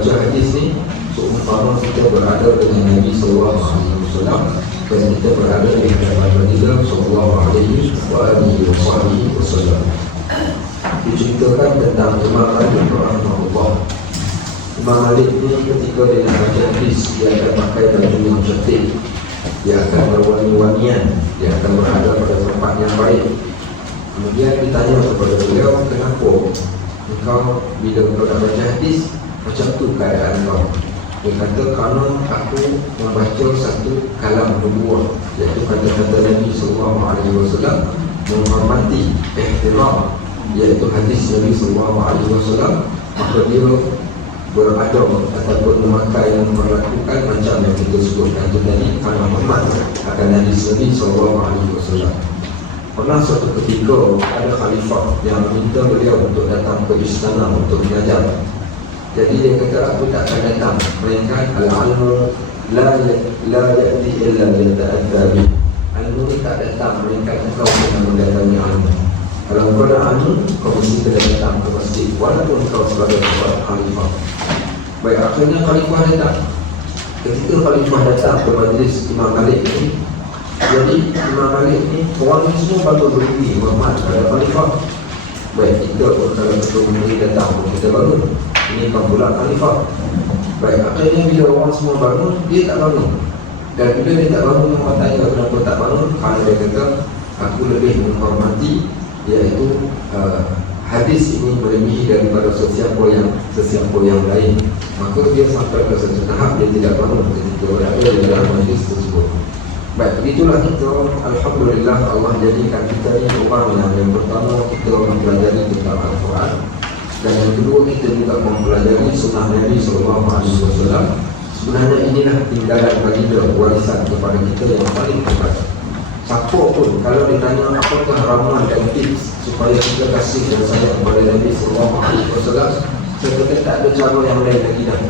baca hadis ni, seumpama kita berada dengan Nabi sallallahu alaihi wasallam dan kita berada di hadapan Baginda sallallahu alaihi wasallam. Diceritakan tentang Imam Malik rahimahullah. Imam Malik ni ketika dia nak baca hadis, dia akan pakai baju yang cantik, dia akan berwangi-wangian, dia akan berada pada tempat yang baik. Kemudian ditanya kepada beliau, kenapa engkau bila engkau nak baca hadis macam tu keadaan kau? Dia kata, kerana aku membaca satu kalam nubuwah, iaitu kata-kata Nabi SAW menghormati ihtiram, iaitu hadis Nabi SAW, maka dia beradab ataupun memakai yang melakukan macam yang kita sebutkan tadi, kerana hormat akan hadis Nabi SAW. Pernah suatu ketika ada khalifah yang meminta beliau untuk datang ke istana untuk mengajar. Jadi dia kata, aku tak akan datang melainkan al-ilmu la ya'ti illa yata'adda bih. Ilmu ni tak datang melainkan engkau kena mendatangi ilmu. Kalau engkau nak ilmu, kau mesti kena datang ke masjid walaupun engkau sebagai seorang khalifah. Baik, akhirnya khalifah datang. Ketika khalifah datang ke majlis Imam Malik ni, jadi Imam Malik ni, orang ni semua baru berdiri hormat kepada khalifah. Baik, kita pun kalau betul menteri datang pun kita bangun. Ini kan pula khalifah. Baik, akhirnya bila orang semua bangun, dia tak bangun. Dan bila dia tak bangun, orang tanya kenapa tak bangun. Kerana dia kata, aku lebih menghormati, iaitu hadis ini melebihi daripada sesiapa yang lain. Maka dia sampai ke satu tahap dia tidak bangun ketika berada di dalam majlis tersebut. Baik, begitulah kita, alhamdulillah Allah jadikan kita ni orang yang pertama kita mempelajari tentang Al-Quran, dan yang kedua kita juga mempelajari sunnah Nabi SAW. Sebenarnya inilah tinggalan baginda, warisan kepada kita yang paling tepat. Siapa pun kalau ditanya apakah ramuan dan tips supaya kita kasih dan sayang kepada Nabi SAW, saya kata tak ada cara yang lain lagi dah,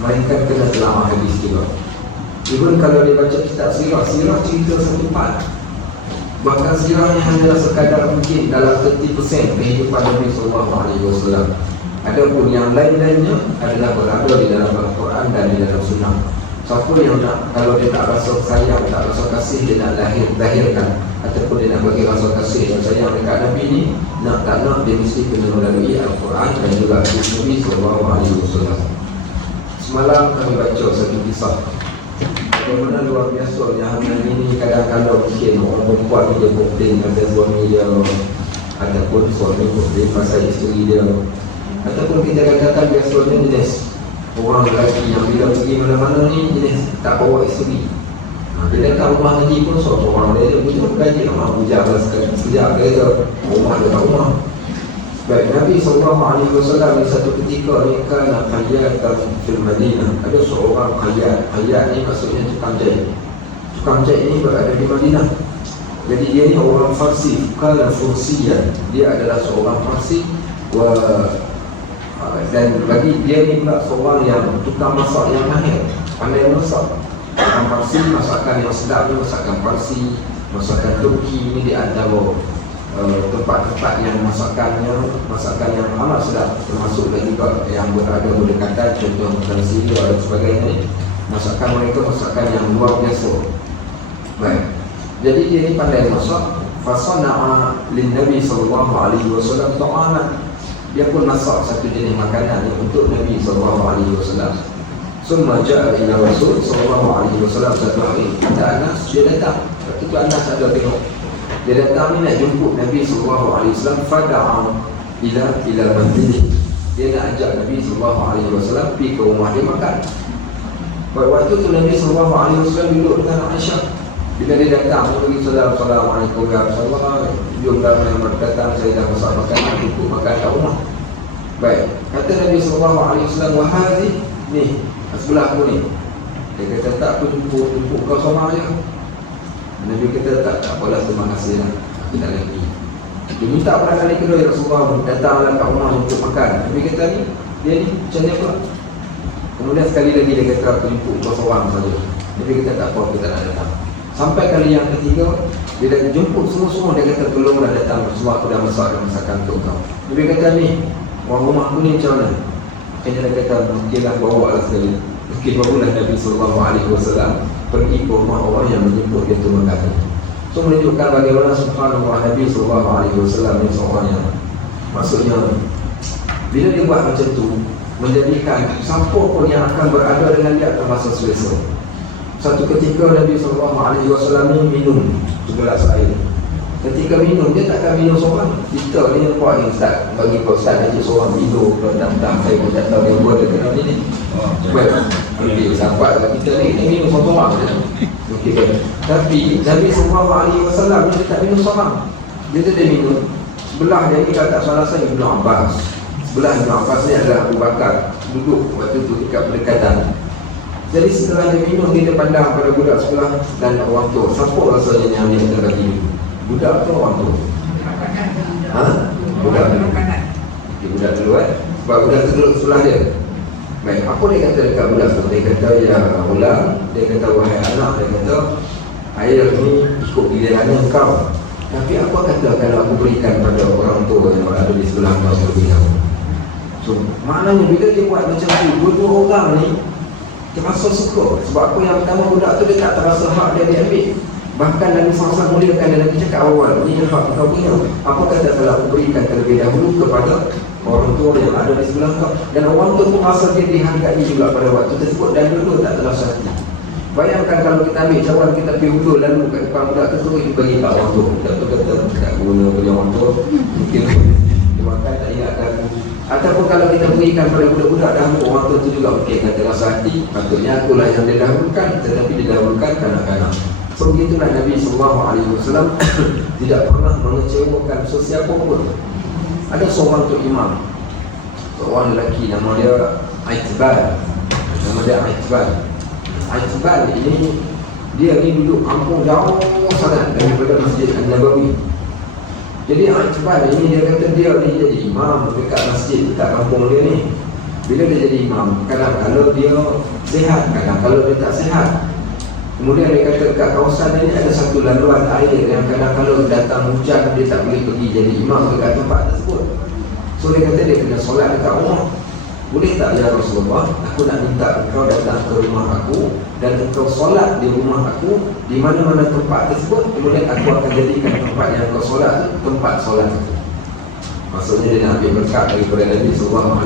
melainkan kena telah hadis juga. Even kalau dia baca kitab sirah cerita satu part, bahkan sirahnya hanya sekadar mungkin dalam 30% kehidupan Nabi SAW. Adapun yang lain-lainnya adalah berada di dalam Al-Quran dan di dalam Sunnah. Siapa yang nak, kalau dia tak rasa sayang, tak rasa kasih, dia nak lahirkan ataupun dia nak bagi rasa kasih dan sayang dekat Nabi ni, nak tak nak dia mesti kena melalui Al-Quran dan juga hadis Nabi SAW. Semalam kami baca satu kisah bagaimana luar biasa jahanam ini. Kadang-kadang mungkin orang perempuan ni dia komplain pasal suami dia, ataupun suami komplain pasal isteri dia, ataupun kita katakan biasanya jenis orang lelaki yang bila pergi mana-mana ni jenis tak bawa isteri. Dia datang rumah haji pun seorang dia punya gaji ramah bujang lah sekejap dia rumah dekat rumah. Baik, Nabi SAW di satu ketika ni kan khayyatan fil Madinah. Ada seorang khayyat ni maksudnya tukang jahit. Tukang jahit ni berada di Madinah. Jadi dia ni orang Farsi, kana Fursiyan. Dia adalah seorang Farsi dan bagi dia ni pula seorang yang tukang masak yang mahir, pandai masak. Orang Farsi, masakan yang sedap ni masakan Farsi, masakan Turki ni di antara tempat-tempat yang masakan yang amat sedap, termasuk juga yang berada berdekatan, contoh macam Syria dan sebagainya ni. Masakan mereka masakan yang luar biasa. Baik, jadi dia ni pandai masak. Fasana'a lin Nabi SAW ta'aman. Dia pun masak satu jenis makanan untuk Nabi SAW. Summa ja'a ila Rasul SAW satu hari. Kata Anas, dia datang. Ketika Anas ada tengok, dia datang ni nak jemput Nabi SAW. Fada'a ila manzilih. Dia nak ajak Nabi SAW pergi ke rumah dia makan. Pada waktu tu Nabi SAW duduk dengan Aisyah. Bila dia datang, dia bagi Assalamualaikum ya Rasulullah, jom ramai yang datang, saya dah masak makanan untuk makan kat rumah. Baik, kata Nabi SAW, wahadi ni, sebelah aku ni. Dia kata, tak, aku jemput kau sama je. Nabi kata, tak apalah, terima kasih lah, aku tak lagi. Dia minta pada kali kedua, ya Rasulullah, datanglah kat rumah untuk makan. Nabi kata ni, dia ni macam ni pula. Kemudian sekali lagi dia kata, aku jemput kau seorang saja. Nabi kata, tak apa, kita nak datang. Sampai kali yang ketiga, dia dah jemput semua-semua. Dia kata, tolonglah datang, Rasulullah, aku dah masak masakan untuk kau. Nabi kata, ni, orang rumah aku ni macam mana? Kena dia kata, mungkinlah bawa lah sekali. Mungkin barulah Nabi SAW pergi ke rumah orang yang menyebut dia tu mengata. So menunjukkan bagaimana subhanallah Nabi SAW ni seorang yang maksudnya bila dia buat macam tu, menjadikan siapa pun yang akan berada dengan dia akan rasa selesa. Satu ketika Nabi SAW ni minum segelas air. Ketika minum, dia takkan minum seorang. Kita ni nampak ni Ustaz, bagi kau Ustaz aja seorang minum ke dalam saya pun tak tahu dia buat dia kena ni. Baik, okay, sahabat kita ni minum seorang je. Okay, baik. Tapi Nabi SAW dia tak minum seorang. Dia tu dia minum. Sebelah dia ni kata salah saya Ibn Abbas. Sebelah Ibn Abbas ni adalah Abu Bakar. Duduk waktu tu dekat berdekatan. Jadi setelah dia minum, dia pandang pada budak sebelah dan orang tua. Siapa rasanya yang dia kata bagi minum? Budak tu orang tua? Budak dulu. Okay, budak dulu sebab budak tu duduk sebelah dia. Baik, apa dia kata dekat budak tu? Dia kata, ya ulang. Dia kata, wahai anak. Dia kata, air ni ikut gilirannya engkau. Tapi apa kata kalau aku berikan pada orang tua yang ada di sebelah kau terlebih dahulu? So, maknanya bila dia buat macam tu, dua-dua orang ni terasa suka. Sebab apa yang pertama, budak tu dia tak terasa hak dia diambil. Bahkan Nabi SAW muliakan dan Nabi cakap awal, ini hak kau punya. Apa kata kalau aku berikan terlebih dahulu kepada orang tua yang ada di sebelah kau? Dan orang tua pun rasa dia dihargai juga pada waktu tersebut dan dulu tak terasa hati. Bayangkan kalau kita ambil cawan, kita pergi hudur lalu kat depan budak tu kita bagi kat orang tua. Budak tu kata, tak guna punya orang tua. Mungkin dia makan tak ingatkan. Ataupun kalau kita berikan pada budak-budak dahulu, orang tua tu juga mungkin kata rasa hati. Patutnya akulah yang didahulukan, tetapi didahulukan kanak-kanak. So begitulah Nabi SAW tidak pernah mengecewakan sesiapa pun. Ada seorang tu imam, seorang lelaki nama dia Aitban. Nama dia Aitban. Aitban ini dia ni duduk kampung jauh sangat daripada Masjid An-Nabawi. Jadi Aitban ini dia kata dia ni jadi imam dekat masjid dekat kampung dia ni. Bila dia jadi imam, kadang-kadang dia sihat, kadang-kadang dia tak sihat. Kemudian dia kata dekat kawasan ini ada satu laluan air yang kadang-kadang datang hujan dia tak boleh pergi jadi imam dekat tempat tersebut. So dia kata dia kena solat dekat rumah. Boleh tak ya Rasulullah, aku nak minta engkau datang ke rumah aku dan engkau solat di rumah aku di mana-mana tempat tersebut. Kemudian aku akan jadikan tempat yang kau solat tu tempat solat itu. Maksudnya dia nak ambil berkat daripada Nabi SAW.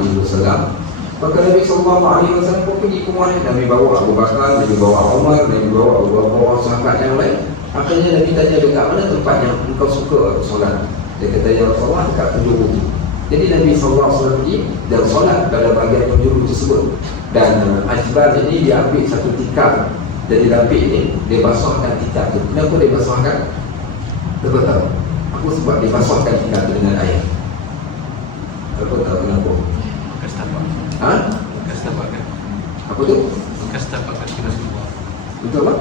Maka Nabi SAW pun pergi ke rumah. Nabi bawa Abu Bakar, Nabi bawa Umar, Nabi bawa beberapa orang sahabat yang lain. Akhirnya Nabi tanya dekat mana tempat yang engkau suka aku solat. Dia kata ya Rasulullah dekat penjuru. Jadi Nabi SAW pergi dan solat pada bahagian penjuru tersebut. Dan Aitban ini dia ambil satu tikar. Jadi lapik ni dia basahkan tikar tu. Kenapa dia basahkan? Apa tahu? Aku sebab dia basahkan tikar tu dengan air. Apa tahu kenapa? Bekas tapak. Bekas tapak kan? Apa tu? Bekas tapak kaki Rasulullah. Betul apa?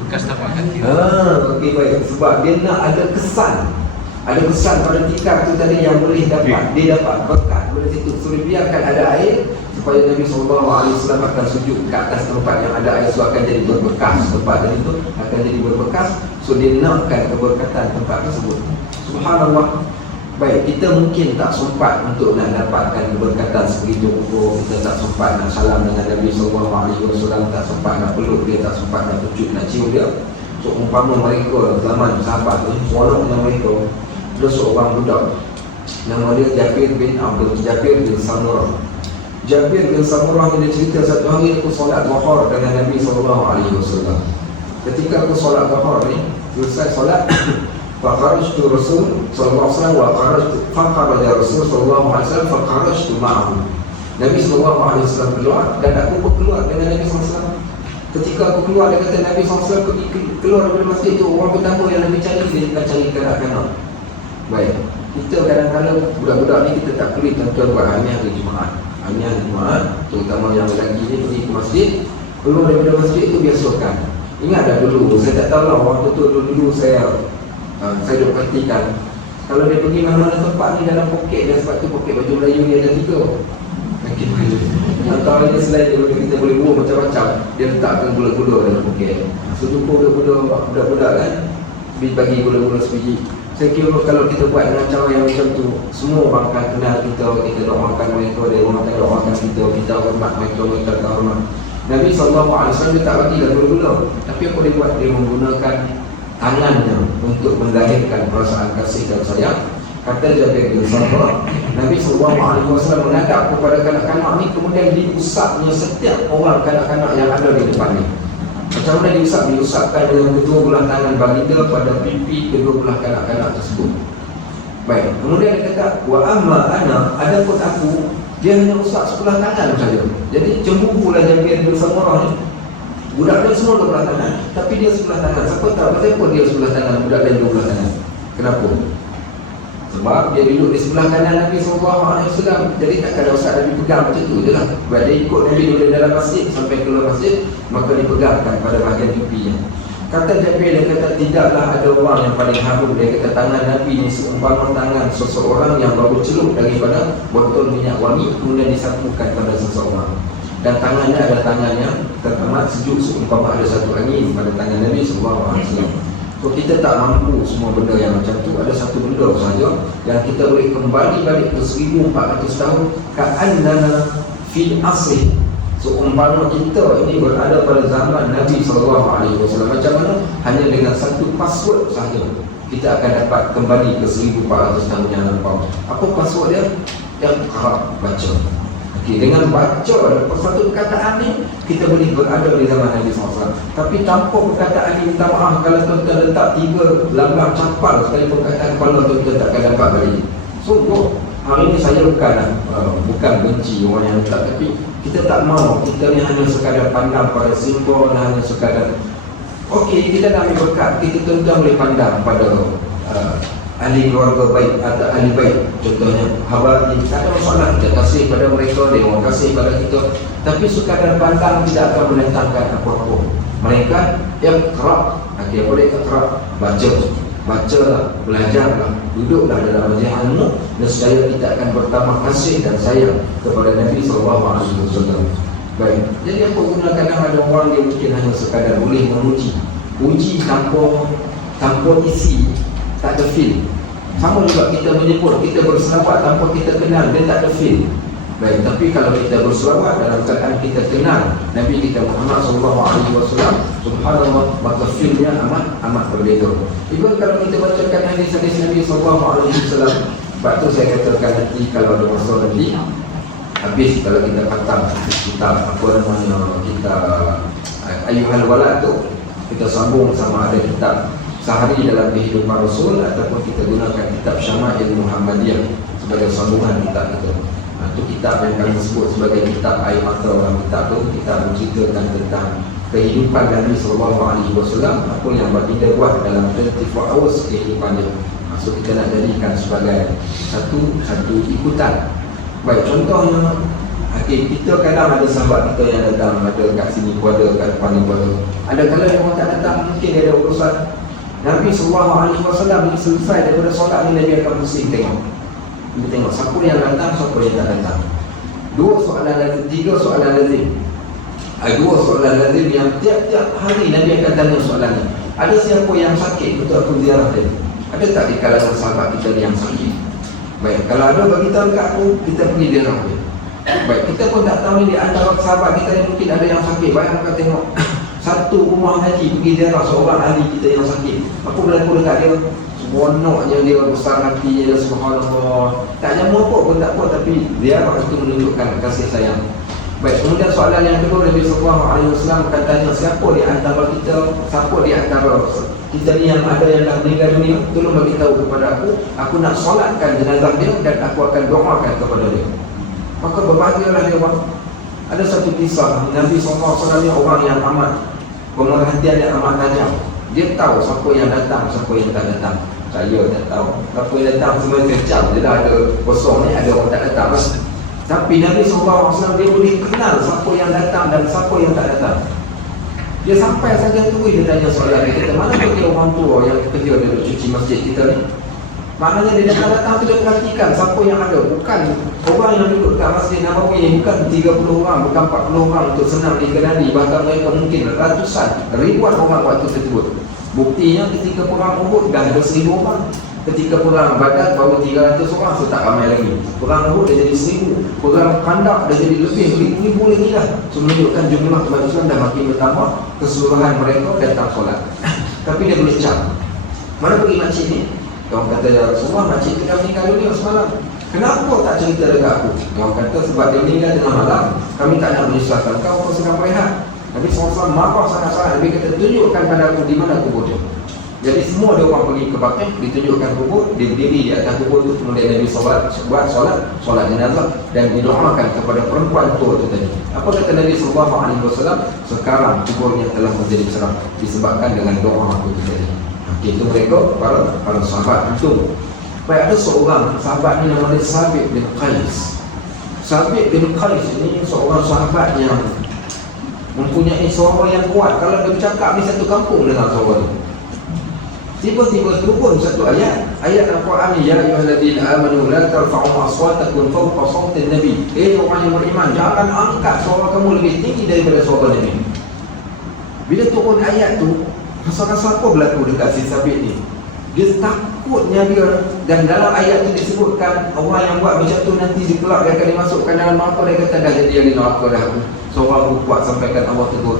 Bekas tapak kaki. Okey baik. Sebab dia nak ada kesan. Ada kesan pada tikar tu tadi yang boleh dapat. Dia dapat berkat dari situ. So dia biarkan ada air supaya Nabi SAW akan sujud ke atas tempat yang ada air. So akan jadi berbekas. Tempat tadi tu akan jadi berbekas. So dia nakkan keberkatan tempat tersebut. Subhanallah. Baik, kita mungkin tak sempat untuk nak dapatkan keberkatan sebegitu rupa. Kita tak sempat nak salam dengan Nabi SAW, tak sempat nak peluk dia, tak sempat nak pecut, nak cium dia. So umpama mereka zaman sahabat ni, seorang dengan mereka, ada seorang budak nama dia Jabir bin Samurah. Jabir bin Samurah dia cerita satu hari aku solat zuhur dengan Nabi SAW. Ketika aku solat zuhur ni, selesai solat Fakharajtu Rasul sallallahu alaihi wasallam wa kharaja Rasul sallallahu alaihi wasallam fakharajtu ma'ahu. Nabi sallallahu alaihi wasallam keluar dan aku pun keluar dengan Nabi sallallahu alaihi wasallam. Ketika aku keluar, dia kata Nabi sallallahu alaihi wasallam pergi keluar daripada masjid itu, orang pertama yang Nabi cari dia akan cari kanak-kanak. Baik, kita kadang-kadang budak-budak ni kita tak perlu tuan-tuan buat hamiah hari Jumaat. Hamiah hari Jumaat, terutama yang lelaki ni pergi ke masjid, keluar daripada masjid itu biasakan. Ingat dah dulu, saya tak tahu lah waktu tu dulu saya dah perhatikan kalau dia pergi mana-mana tempat ni dalam poket dia, sebab tu poket baju Melayu ni ada 3 atau ada selain daripada kita boleh buang macam-macam, dia letakkan gula-gula dalam poket. So jumpa budak-budak kan bagi gula-gula sebiji, Saya kira kalau kita buat dengan cara yang macam tu, semua orang akan kenal kita, kita doakan mereka, dia orang akan doakan kita hormat mereka, mereka akan hormat. Nabi SAW dia tak bagi dah gula-gula, tapi apa dia buat? Dia menggunakan tangannya untuk melahirkan perasaan kasih dan sayang. Kata Jabir bin Samurah, Nabi SAW menghadap kepada kanak-kanak ni, kemudian diusapnya setiap orang kanak-kanak yang ada di depan ni. Macam mana diusap? Diusapkan dengan kedua belah tangan baginda pada pipi kedua belah kanak-kanak tersebut. Baik, kemudian dia kata, wa amma ana, adapun aku, dia hanya usap sebelah tangan saja. Jadi cemburu lah Jabir bin Samurah ni. Budak lain semua dua belah tangan, tapi dia sebelah tangan. Siapa tahu kenapa dia sebelah tangan, budak lain dua belah tangan? Kenapa? Sebab dia duduk di sebelah kanan Nabi SAW. Jadi tak ada usah Nabi pegang macam tu je lah. Sebab dia ikut Nabi dari dalam masjid sampai keluar masjid, maka dipegangkan pada bahagian pipinya. Kata Jabir, dia kata tidaklah ada orang yang paling harum. Dia kata tangan Nabi ni seumpama tangan seseorang yang baru celup daripada botol minyak wangi, kemudian disapukan pada seseorang. Dan tangannya adalah tangan yang teramat sejuk seumpama ada satu angin pada tangan Nabi SAW. So kita tak mampu semua benda yang macam tu. Ada satu benda sahaja yang kita boleh kembali balik ke 1400 tahun, ka'annana fil asri. So umpama kita ini berada pada zaman Nabi SAW. Macam mana? Hanya dengan satu password sahaja kita akan dapat kembali ke 1400 tahun yang lampau. Apa password dia? Yang kerap baca. Okay, dengan baca satu perkataan ni, kita boleh berada di zaman Nabi SAW. Tapi tanpa perkataan ni, minta maaf kalau tuan-tuan letak 3 lambang capal sekali perkataan kepala, tuan-tuan takkan dapat balik. So hari ni saya bukan benci orang yang letak, tapi kita tak mahu. Kita ni hanya sekadar pandang pada simbol, hanya sekadar okey, kita nak ambil berkat, kita tuan-tuan boleh pandang pada ahli keluarga baik atau ahli baik, contohnya habaib, tak ada masalah, kita kasih pada mereka, dia orang kasih pada kita. Tapi sekadar pandang tidak akan mendatangkan apa-apa. Mereka yang kerap, boleh kerap bacalah, belajarlah, duduklah dalam majlis ilmu, nescaya kita akan bertambah kasih dan sayang kepada Nabi SAW. Baik, jadi apa guna kadang ada orang yang mungkin hanya sekadar boleh uji tanpa isi, tak ada feel. Sama juga kita menyebut, kita berselawat tanpa kita kenal, dia tak ada feel. Baik, tapi kalau kita berselawat dalam keadaan kita kenal Nabi kita Muhammad SAW, subhanallah, maka feelnya amat berbeza. Even kalau kita bacakan hadis-hadis Nabi SAW, sebab tu saya katakan nanti kalau ada masa nanti habis, kalau kita khatam kitab apa namanya, kita Ayyuhal Walad tu, kita sambung sama ada kitab Sehari dalam Kehidupan Rasul, ataupun kita gunakan kitab Syama'il Muhammadiyah sebagai sambungan kitab itu. Itu kitab yang kami sebut sebagai kitab air mata. Dalam kitab itu kita menceritakan tentang kehidupan Nabi SAW, apa yang baginda buat dalam 24 hours kehidupan dia. Maksud kita nak jadikan sebagai satu ikutan. Baik, contohnya kita kadang ada sahabat kita yang datang, ada kat sini pun ada, kat depan ni pun ada. Ada kala yang orang tak datang, mungkin dia ada urusan. Nabi SAW ni selesai daripada solat ni, Nabi akan pusing tengok. Dia tengok siapa yang datang, siapa yang tak datang. 2 soalan lazim, 3 soalan lazim. 2 soalan lazim yang tiap-tiap hari Nabi akan tanya soalan ni. Ada siapa yang sakit untuk aku ziarah dia? Ada tak di kalangan sahabat kita yang sakit? Baik, kalau ada bagi tahu kat aku, kita pergi ziarah dia. Baik, kita pun tak tahu ni di antara sahabat kita ni mungkin ada yang sakit. Bayangkan tengok satu rumah haji pergi ziarah seorang ahli kita yang sakit. Apa berlaku dekat dia? Seronoknya dia, besar hatinya dia, subhanallah. Tak nyamuk apa pun tak apa, tapi ziarah itu menunjukkan kasih sayang. Baik, kemudian soalan yang kedua, Nabi SAW akan tanya siapa di antara kita, siapa di antara kita ni yang ada yang dah meninggal dunia, tolong bagi tahu kepada aku nak solatkan jenazah dia dan aku akan doakan kepada dia. Maka berbahagialah dia orang. Ada satu kisah, Nabi SAW ni orang yang amat pemerhatian, yang amat tajam. Dia tahu siapa yang datang, siapa yang tak datang. Saya tak tahu siapa yang datang, semua kecam je dah, ada kosong ni, ada orang tak datang lah. Tapi Nabi SAW dia boleh kenal siapa yang datang dan siapa yang tak datang. Dia sampai saja tu, dia tanya soalan, dia kata, mana pergi orang tua yang kerja duduk cuci masjid kita ni? Maknanya dia datang tu, dia perhatikan siapa yang ada. Bukan orang yang duduk kat Masjid Nabawi ni, bukan 30 orang, bukan 40 orang untuk senang dikenali. Bahkan mereka mungkin ratusan, ribuan orang waktu tersebut. Buktinya ketika perang Uhud dah ada 1000 orang. Ketika perang Badar baru 300 orang, so tak ramai lagi. Perang Uhud dah jadi 1000. Perang Khandaq dah jadi lebih ribu lagi dah. So menunjukkan jumlah umat Islam dah makin bertambah, keseluruhan mereka datang solat. Tapi dia boleh cak. Mana pergi makcik ni? Orang kata, ya Rasulullah, makcik tu dah meninggal dunia semalam. Kenapa tak cerita dekat aku? Orang kata, sebab dia meninggal tengah malam. Kami tak nak menyusahkan kau, kau sedang berehat. Nabi SAW marah sangat-sangat. Nabi kata, tunjukkan pada aku di mana kubur dia. Jadi semua dia orang pergi ke Baqi', ditunjukkan kubur, dia berdiri di atas kubur itu, kemudian Nabi buat solat jenazah dan didoakan kepada perempuan tua itu tadi. Apa kata Nabi SAW? Sekarang kuburnya telah menjadi cerah disebabkan dengan doa aku itu tadi. Itu mereka para sahabat itu. Baik, ada seorang sahabat ni namanya Sabit bin Qais. Sabit bin Qais ini seorang sahabat yang mempunyai suara yang kuat. Kalau dia bercakap ni satu kampung dengan suara ni. Tiba-tiba turun satu ayat Al-Quran ni, ya ayyuhalladzina amanu la tarfa'u aswatakum fawqa sawtin nabi. Orang yang beriman, jangan angkat suara kamu lebih tinggi daripada suara Nabi. Bila turun ayat tu, rasa-rasa apa berlaku dekat si Sabit ni? Dia takutnya dia. Dan dalam ayat tu disebutkan orang yang buat macam tu nanti dia kelak dia akan dimasukkan dalam neraka. Dia kata dah jadi ahli neraka dah. Seorang aku kuat sampaikan Allah tegur.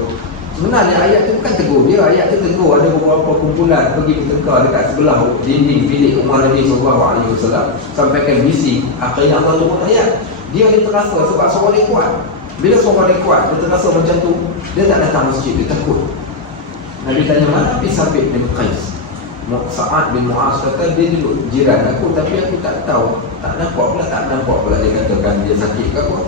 Sebenarnya ayat tu bukan tegur dia. Ayat tu tegur ada beberapa kumpulan pergi bertengkar dekat sebelah dinding bilik rumah Nabi SAW, sampaikan misi. Akhirnya Allah turun ayat. Dia terasa sebab suara dia kuat. Bila suara dia kuat, dia terasa macam tu, dia tak datang masjid, dia takut. Nabi tanya, mana Nabi Sabit bin Qais? Sa'ad bin Mu'az kata, dia duduk jiran aku, tapi aku tak tahu, tak nampak pula dia katakan dia sakit ke apa.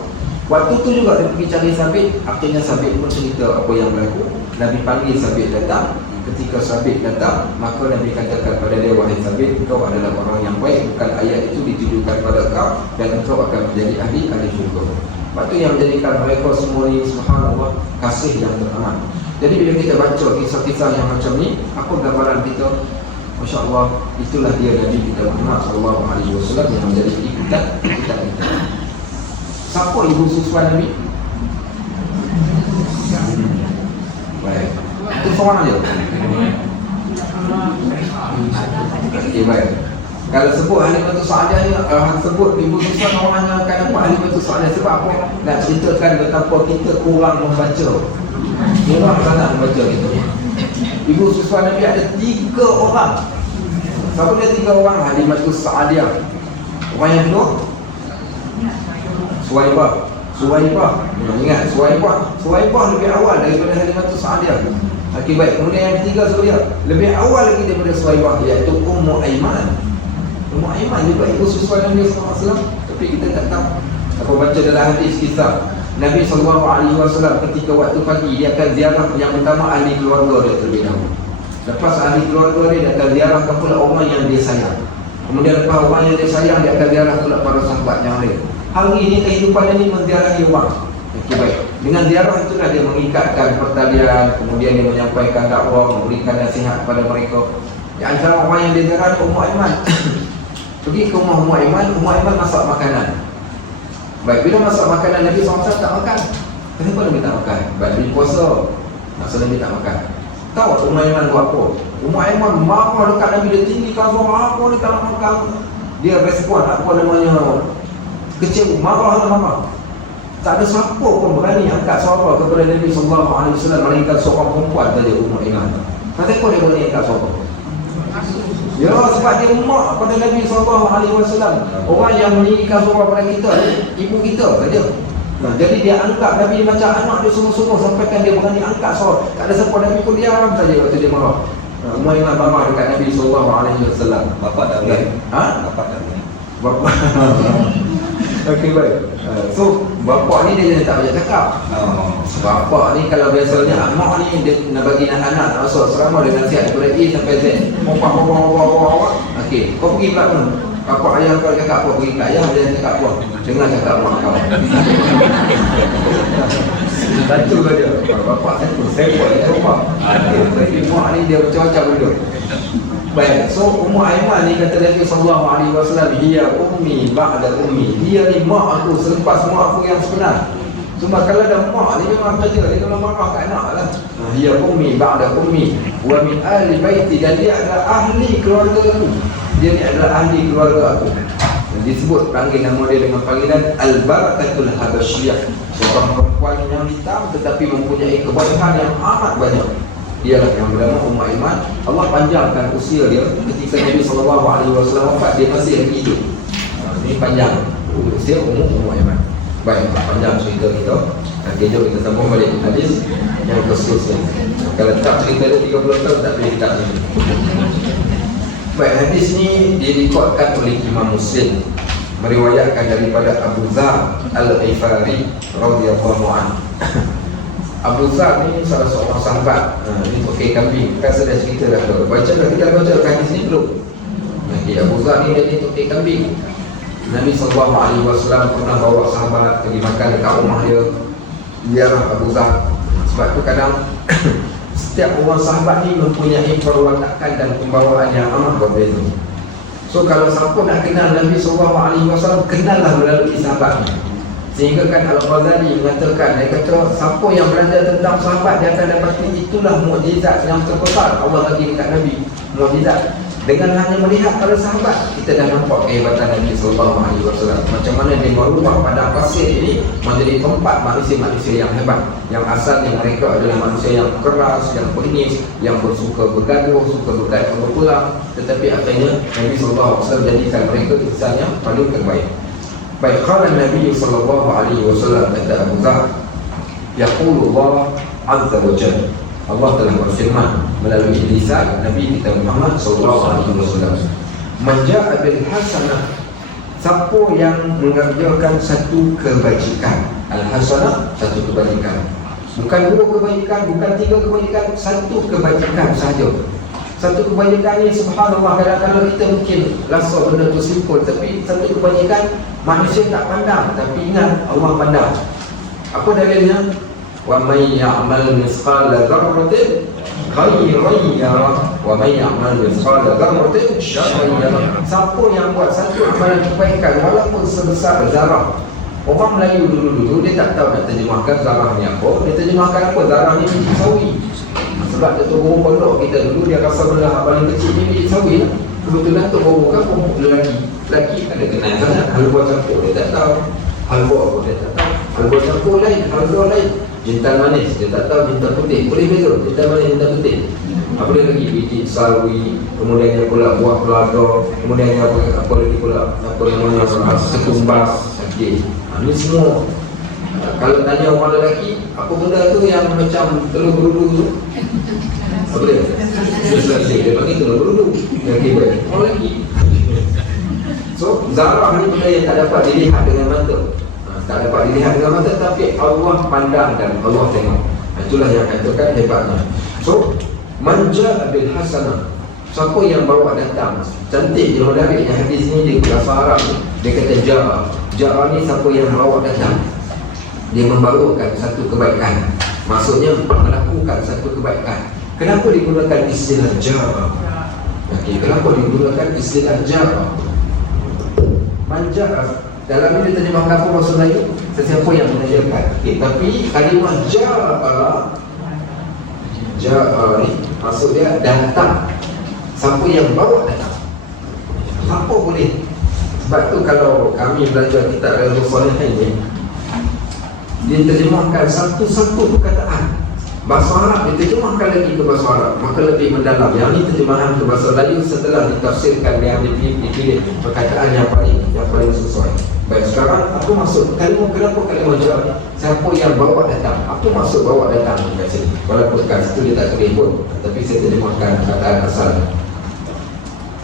Waktu tu juga dia pergi cari Sabit. Akhirnya Sabit pun cerita apa yang berlaku. Nabi panggil Sabit datang. Ketika Sabit datang, maka Nabi katakan pada dia, wahai Sabit, engkau adalah orang yang baik, bukan ayat itu ditujukan pada kau, dan engkau akan menjadi ahli syurga. Waktu yang menjadikan mereka semua ini, subhanallah, kasih yang teramat. Jadi bila kita baca kisah-kisah yang macam ni, apa gambaran kita? Masya Allah, itulah dia Nabi kita Muhammad SAW yang menjadi ikutan kita. Siapa ibu susuan Nabi? Baik, itu seorang je. Okay, baik. Kalau sebut Halimatus Sa'diyah ni, sebut ibu susuan, orang yang akan nampak Halimatus Sa'diyah. Sebab apa? Nak ceritakan betapa kita kurang membaca. Kurang sangat membaca kita. Ibu susuan Nabi ada 3 orang. Siapa dia 3 orang? Halimatus Sa'diyah. Orang yang kedua? Suwaibah. Ingat Suwaibah lebih awal daripada Halimatus Sa'diyah. Okey, baik. Kemudian yang ketiga siapa dia? Lebih awal lagi daripada Suwaibah, iaitu Ummu Aiman. Ummu Aiman juga ibu susuan Nabi SAW. Tapi kita tak tahu. Apa baca dalam hadis kisah Nabi SAW ketika waktu pagi dia akan ziarah yang pertama ahli keluarga dia terlebih dahulu. Lepas ahli keluarga dia akan ziarah pula orang yang dia sayang. Kemudian lepas orang yang dia sayang, dia akan ziarah pula para sahabat yang lain. Hari ini kehidupan ini menziarahi orang. Okey, baik. Dengan ziarah itulah dia mengikatkan pertalian, kemudian dia menyampaikan dakwah, memberikan nasihat kepada mereka. Di antara orang yang dia ziarah Ummu Aiman. Pergi ke rumah Ummu Aiman masak makanan. Baik, bila masak makanan Nabi SAW tak makan. Kenapa Nabi tak makan? Baik, Nabi puasa, masa Nabi tak makan. Tahu Ummu Aiman buat apa? Ummu Aiman marah dekat Nabi, dia tinggikan suara, apa ni tak nak makan. Dia respon apa namanya, kecewa, marah. Tak ada siapa pun berani angkat suara kepada Nabi SAW, melainkan seorang perempuan saja, Ummu Aiman. Kenapa dia berani angkat suara? Ya, sebab dia mak pada Nabi SAW. Orang yang meninggikan suara pada kita, ibu kita saja. Jadi dia anggap Nabi macam anak dia semua-semua, sampaikan dia berani angkat suara. Tak ada siapa, Nabi pun diam saja waktu dia marah. Ummu Aiman marah dekat Nabi SAW. Bapak dah boleh. Bapak. Okey, baik. So bapak ni dia tak banyak cakap. Bapak ni kalau biasanya amak ni dia nak bagi anak nak masuk asrama, dia nasihat daripada A sampai Z. Bapak. Okey, kau pergi pula pun. Bapak ayah kau cakap apa, pergi kat ayah, dia cakap apa, dengar cakap mak kau. Satu saja. Bapak saya buat dia rumah. Tapi mak ni dia macam-macam benda. Baik, so Ummu Aiman ni kata Nabi SAW, dia ummi ba'da ummi. Dia ni mak aku selepas mak aku yang sebenar. Cuma kalau ada mak ni memang kerja, dia memang marah kat anak lah. Dia ummi ba'da ummi wa min ahli baiti, dan dia adalah ahli keluarga aku. Dia ni adalah ahli keluarga aku. Disebut panggil nama dia dengan panggilan Al-Barakatul Habasyiyah, seorang perempuan yang hitam tetapi mempunyai kebaikan yang amat banyak. Dialah yang bernama Ummu Aiman. Allah panjangkan usia dia. Ketika Nabi SAW wafat, dia masih lagi hidup. Ini panjang usia Ummu Aiman. Baik, panjang cerita kita. Nanti jom kita sambung balik hadis yang khususnya. Kalau tak cerita dia 30 tahun tak boleh tak ni. Baik, hadis ni direkodkan oleh Imam Muslim, meriwayatkan daripada Abu Dzar Al-Ghifari radhiyallahu anhu. Abu Dzar ni salah seorang sahabat. Ini pakai kambing. Kan saya dah cerita dah. Baca dah, kita baca hadis ni belum? Nanti Abu Dzar ni dia pakai kambing. Nabi SAW pernah bawa sahabat pergi makan dekat rumah dia. Dialah Abu Dzar. Sebab tu kadang setiap orang sahabat ni mempunyai perwatakan dan pembawaan yang amat berbeza. So kalau siapa nak kenal Nabi SAW, kenallah melalui sahabat ni. Sehingga kan Al-Ghazali mengatakan, dia kata siapa yang belajar tentang sahabat, dia akan dapati itulah mukjizat yang terbesar Allah bagi dekat Nabi. Mukjizat. Dengan hanya melihat para sahabat, kita dah nampak kehebatan Nabi SAW. Macam mana dia merubah padang pasir ini menjadi tempat manusia-manusia yang hebat, yang asalnya mereka adalah manusia yang keras, yang bengis, yang bersuka bergaduh, suka berkait berpulang. Tetapi akhirnya Nabi SAW jadikan mereka insan yang paling terbaik. Baik, qala Nabi SAW, kata Abu Dzar, yaqulu Allah azza wa jalla, Allah telah berfirman melalui lisan Nabi kita Muhammad SAW, man ja'a bil hasanah, siapa yang mengerjakan satu kebajikan. Al-hasanah, satu kebajikan, bukan dua kebajikan, bukan tiga kebajikan, satu kebajikan sahaja. Satu kebajikan ni subhanallah, kadang-kadang kita mungkin rasa benda tu simple, tapi satu kebajikan manusia tak pandang, tapi ingat Allah pandang. Apa dalilnya? Wa may ya'mal mithqala dzarratin khairan yarah wa may ya'mal mithqala dzarratin syarran yarah. Siapa yang buat satu amalan kebaikan walaupun sebesar zarah. Orang Melayu dulu-dulu dia tak tahu nak terjemahkan zarah ni apa. Dia terjemahkan apa? Zarah ni biji sawi. Sebab tu guru pondok kita dulu dia rasa benda paling kecil ni biji sawi lah. Kebetulan tu guru kan pokok lelaki ada kenal sangat. Halwa campur dia tak tahu, halwa apa dia tak tahu. Halwa campur lain, halwa lain. Jintan manis dia tak tahu, jintan putih boleh beza. Jintan manis, jintan putih. Apa dia lagi? Biji sawi, kemudiannya pula buah kelada, kemudiannya apa lagi pula, apa namanya, ketumbas. Okey, ini semua. Kalau tanya orang lelaki, apa benda tu yang macam telur berudu tu? Apa dia? Dia panggil telur berudu. Okey, baik. Orang lelaki. So, zarah ni benda yang tak dapat dilihat dengan mata. Tak dapat dilihat dengan mata, tapi Allah pandang dan Allah tengok. Itulah yang katakan hebatnya. So, manja bil hasanah, siapa yang bawa datang. Cantik je menarik hadis ni di bahasa Arab. Dia kata ja'a. Ja'a ni siapa yang bawa datang. Dia membawakan satu kebaikan. Maksudnya melakukan satu kebaikan. Kenapa digunakan istilah ja'a? Okey, kenapa digunakan istilah ja'a? Manja dalam ini terjemahkan apa bahasa Melayu? Sesiapa yang menanyakan. Okey, tapi kalimah ja'a, ja'a ni maksud dia datang. Siapa yang bawa datang. Siapa boleh. Sebab tu kalau kami belajar kitab Riyadhus Shalihin ni, dia terjemahkan satu-satu perkataan. Bahasa Arab diterjemahkan lagi ke bahasa Arab, maka lebih mendalam. Yang ini terjemahan ke bahasa Melayu setelah ditafsirkan, yang dipilih perkataan yang paling sesuai. Baik, sekarang apa maksud kalimah, kenapa kalimah ja'a? Siapa yang bawa datang? Apa maksud bawa datang kat sini? Walaupun kat situ dia tak tulis pun, tapi saya terjemahkan perkataan asal.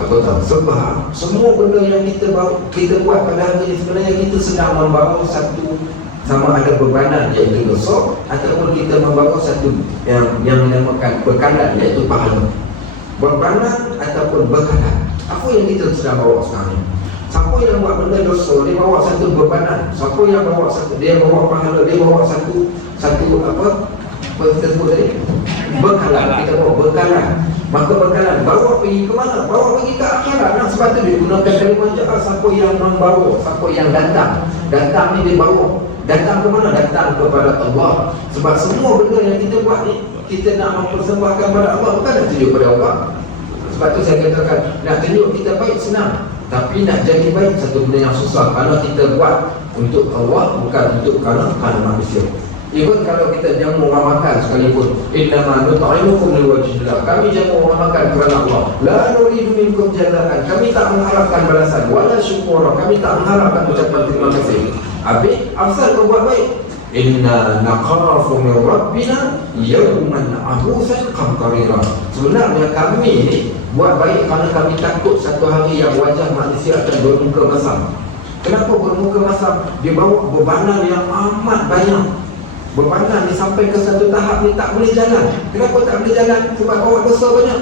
Apa tahu? Sebab semua benda yang kita buat pada hari ini sebenarnya kita sedang membawa satu, sama ada bebanan iaitu dosa, ataupun kita membawa satu yang dinamakan bekalan iaitu pahala. Bebanan ataupun bekalan. Apa yang kita sedang bawa sekarang ini? Siapa yang buat benda dosa, dia bawa satu bebanan. Siapa yang bawa satu, dia bawa pahala, dia bawa satu apa kita sebut tadi? Bekalan. Kita bawa bekalan. Maka bekalan bawa pergi ke mana? Bawa pergi ke akhirat. Nah, sebab tu dia gunakan kalimah ja'a. Siapa yang membawa, siapa yang datang. Datang ni dia bawa. Datang ke mana? Datang kepada Allah. Sebab semua benda yang kita buat ni, kita nak mempersembahkan kepada Allah, bukan nak tunjuk pada Allah. Sebab tu saya katakan, nak tunjuk kita baik senang, tapi nak jadi baik satu benda yang susah. Kalau kita buat untuk Allah, bukan untuk kerana manusia. Even kalau kita jamu orang makan sekalipun, innama nut'imukum liwajhillah, kami jamu orang makan kerana Allah, la nuridu minkum jazaan, kami tak mengharapkan balasan, wala syukura, kami tak mengharapkan ucapan terima kasih. Habis asal kau buat baik, inna naqafu min rabbina yawman abusan qamtarira. Sebenarnya kami ni buat baik kerana kami takut satu hari yang wajah manusia akan bermuka masam. Kenapa bermuka masam? Dia bawa bebanan yang amat banyak. Bebanan ni sampai ke satu tahap ni tak boleh jalan. Kenapa tak boleh jalan? Sebab bawa dosa banyak.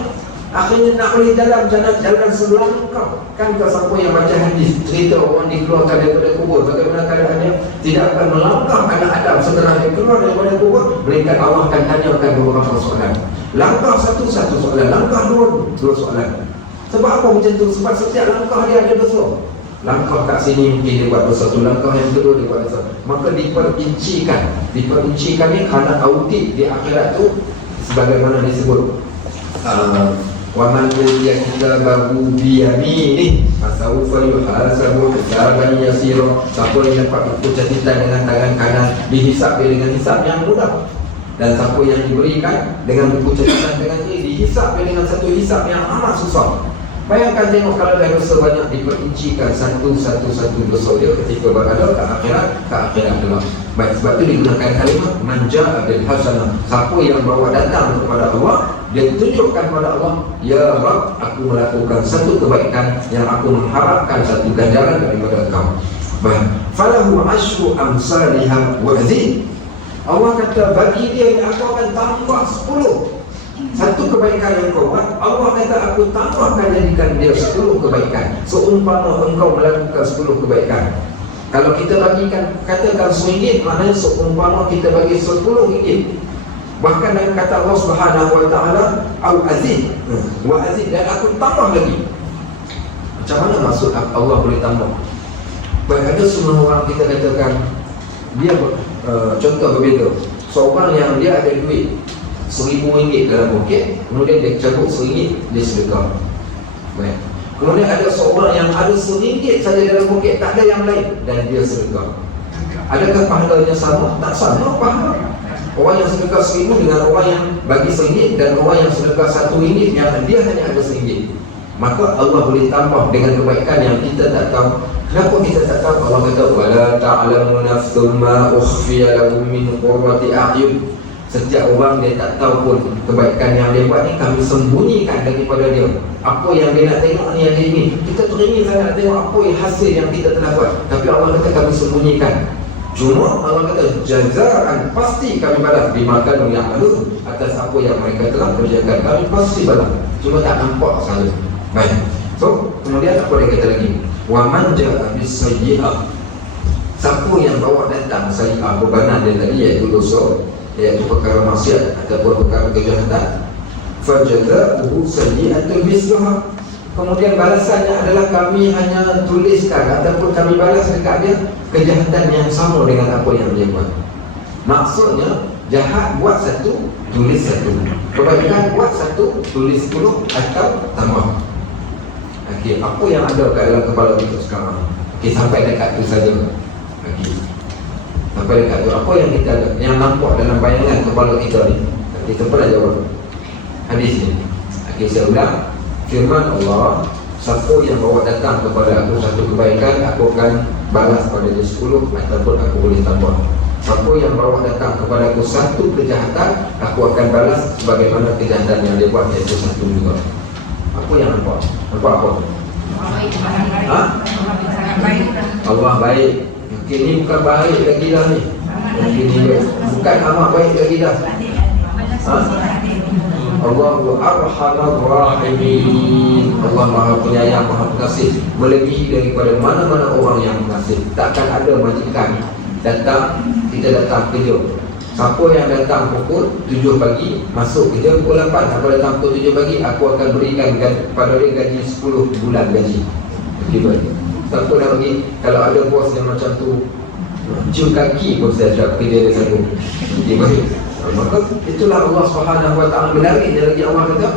Akhirnya nak boleh jalan selangkah. Kan kau siapa yang baca hadis cerita orang dikeluarkan daripada kubur, bagaimana keadaannya? Tidak akan melangkah anak Adam setelah dia keluar daripada kubur, melainkan Allah akan tanyakan beberapa soalan. Langkah satu soalan, langkah dua soalan. Sebab apa macam tu? Sebab setiap langkah dia ada dosa. Langkah kat sini mungkin dia buat dosa tu, langkah yang kedua dia buat dosa. Maka diperincikan ni kerana audit di akhirat tu, sebagaimana disebut wa man utiya kitabahu bi yaminihi fasawfa yuhasabu hisaban yasira. Siapa yang dapat buku catatan dengan tangan kanan, dihisap dia dengan hisap yang mudah. Dan siapa yang diberikan dengan buku catatan dengan kiri, dihisap dia dengan satu hisap yang amat susah. Bayangkan tengok kalau dah dosa banyak, diperincikan satu dosa dia ketika berada ke akhirat adalah baik. Sebab tu digunakan kalimat manja bil hasanah. Siapa yang bawa datang kepada Allah, dia tunjukkan kepada Allah, ya Rabb, aku melakukan satu kebaikan yang aku mengharapkan satu ganjaran daripada Engkau. Baik, falahu asyru amsalihha wa azid. Allah kata bagi dia aku akan tambah 10. Satu kebaikan yang kau buat, Allah kata aku tambahkan, jadikan dia 10 kebaikan. Seumpama engkau melakukan 10 kebaikan. Kalau kita bagikan, katakan RM1, maknanya seumpama kita bagi RM10. Bahkan dengan kata Allah Subhanahu Wa Taala, Al-Aziz wa Aziz, dan aku tambah lagi. Macam mana maksud Allah boleh tambah? Baik, ada semua orang kita katakan dia contoh berbeza. Seorang yang dia ada duit RM1,000 dalam poket, kemudian dia cabut RM1, dia sedekah. Baik. Kemudian ada seorang yang ada RM1 saja dalam poket, tak ada yang lain, dan dia sedekah. Adakah pahalanya sama? Tak sama pahala. Orang yang sedekah RM1,000 dengan orang yang bagi RM1, dan orang yang sedekah RM1 yang dia hanya ada RM1. Maka Allah boleh tambah dengan kebaikan yang kita tak tahu. Kenapa kita tak tahu? Allah kata wala ta'lamu nafsun ma ukhfiya lahum min qurrati a'yun. Setiap orang dia tak tahu pun kebaikan yang dia buat ni kami sembunyikan daripada dia. Apa yang dia nak tengok ni yang dia ingin. Kita teringin sangat nak tengok apa yang hasil yang kita telah buat. Tapi Allah kata kami sembunyikan. Cuma Allah kata jazaan, pasti kami balas bimakan yang malu atas apa yang mereka telah kerjakan. Kami pasti balas. Cuma tak nampak saja. Baik. So kemudian apa dia kata lagi? Wa man ja'a bis-sayyi'ah. Siapa yang bawa datang sayyi'ah, bebanan dia tadi, iaitu dosa, iaitu perkara maksiat ataupun perkara kejahatan, fajaza'uhu sayyi'atun mislaha. Kemudian balasannya adalah kami hanya tuliskan ataupun kami balas dekat dia kejahatan yang sama dengan apa yang dia buat. Maksudnya jahat buat satu, tulis satu. Kebaikan buat satu, tulis 10 atau tambah. Okey, apa yang ada kat dalam kepala kita sekarang? Okey, sampai dekat tu saja. Okey. Sampai dekat tu, apa yang kita ada, yang nampak dalam bayangan kepala kita ni? Kita pernah jawab hadis ni. Okey, saya ulang. Firman Allah, siapa yang bawa datang kepada aku satu kebaikan, aku akan balas pada dia 10 ataupun aku boleh tambah. Siapa yang bawa datang kepada aku satu kejahatan, aku akan balas sebagaimana kejahatan yang dia buat, iaitu 1 juga. Apa yang nampak? Nampak apa? Ha? Allah baik. Mungkin ni bukan baik lagi dah ni. Mungkin ni bukan amat baik lagi dah. Ha? Allahu arhamar rahimin. Allah Maha Penyayang, Maha Pengasih, melebihi daripada mana-mana orang yang mengasih. Takkan ada majikan datang, kita datang kerja. Siapa yang datang pukul 7 pagi, masuk kerja pukul 8. Siapa datang pukul 7 pagi, aku akan berikan pada dia gaji 10 bulan gaji. Okey, baik. Siapa nak bagi? Kalau ada bos yang macam tu, cium kaki pun saya cakap kerja dia sanggup. Okey, baik. Maka itulah Allah Subhanahu Wa Taala menarik dia lagi. Allah kata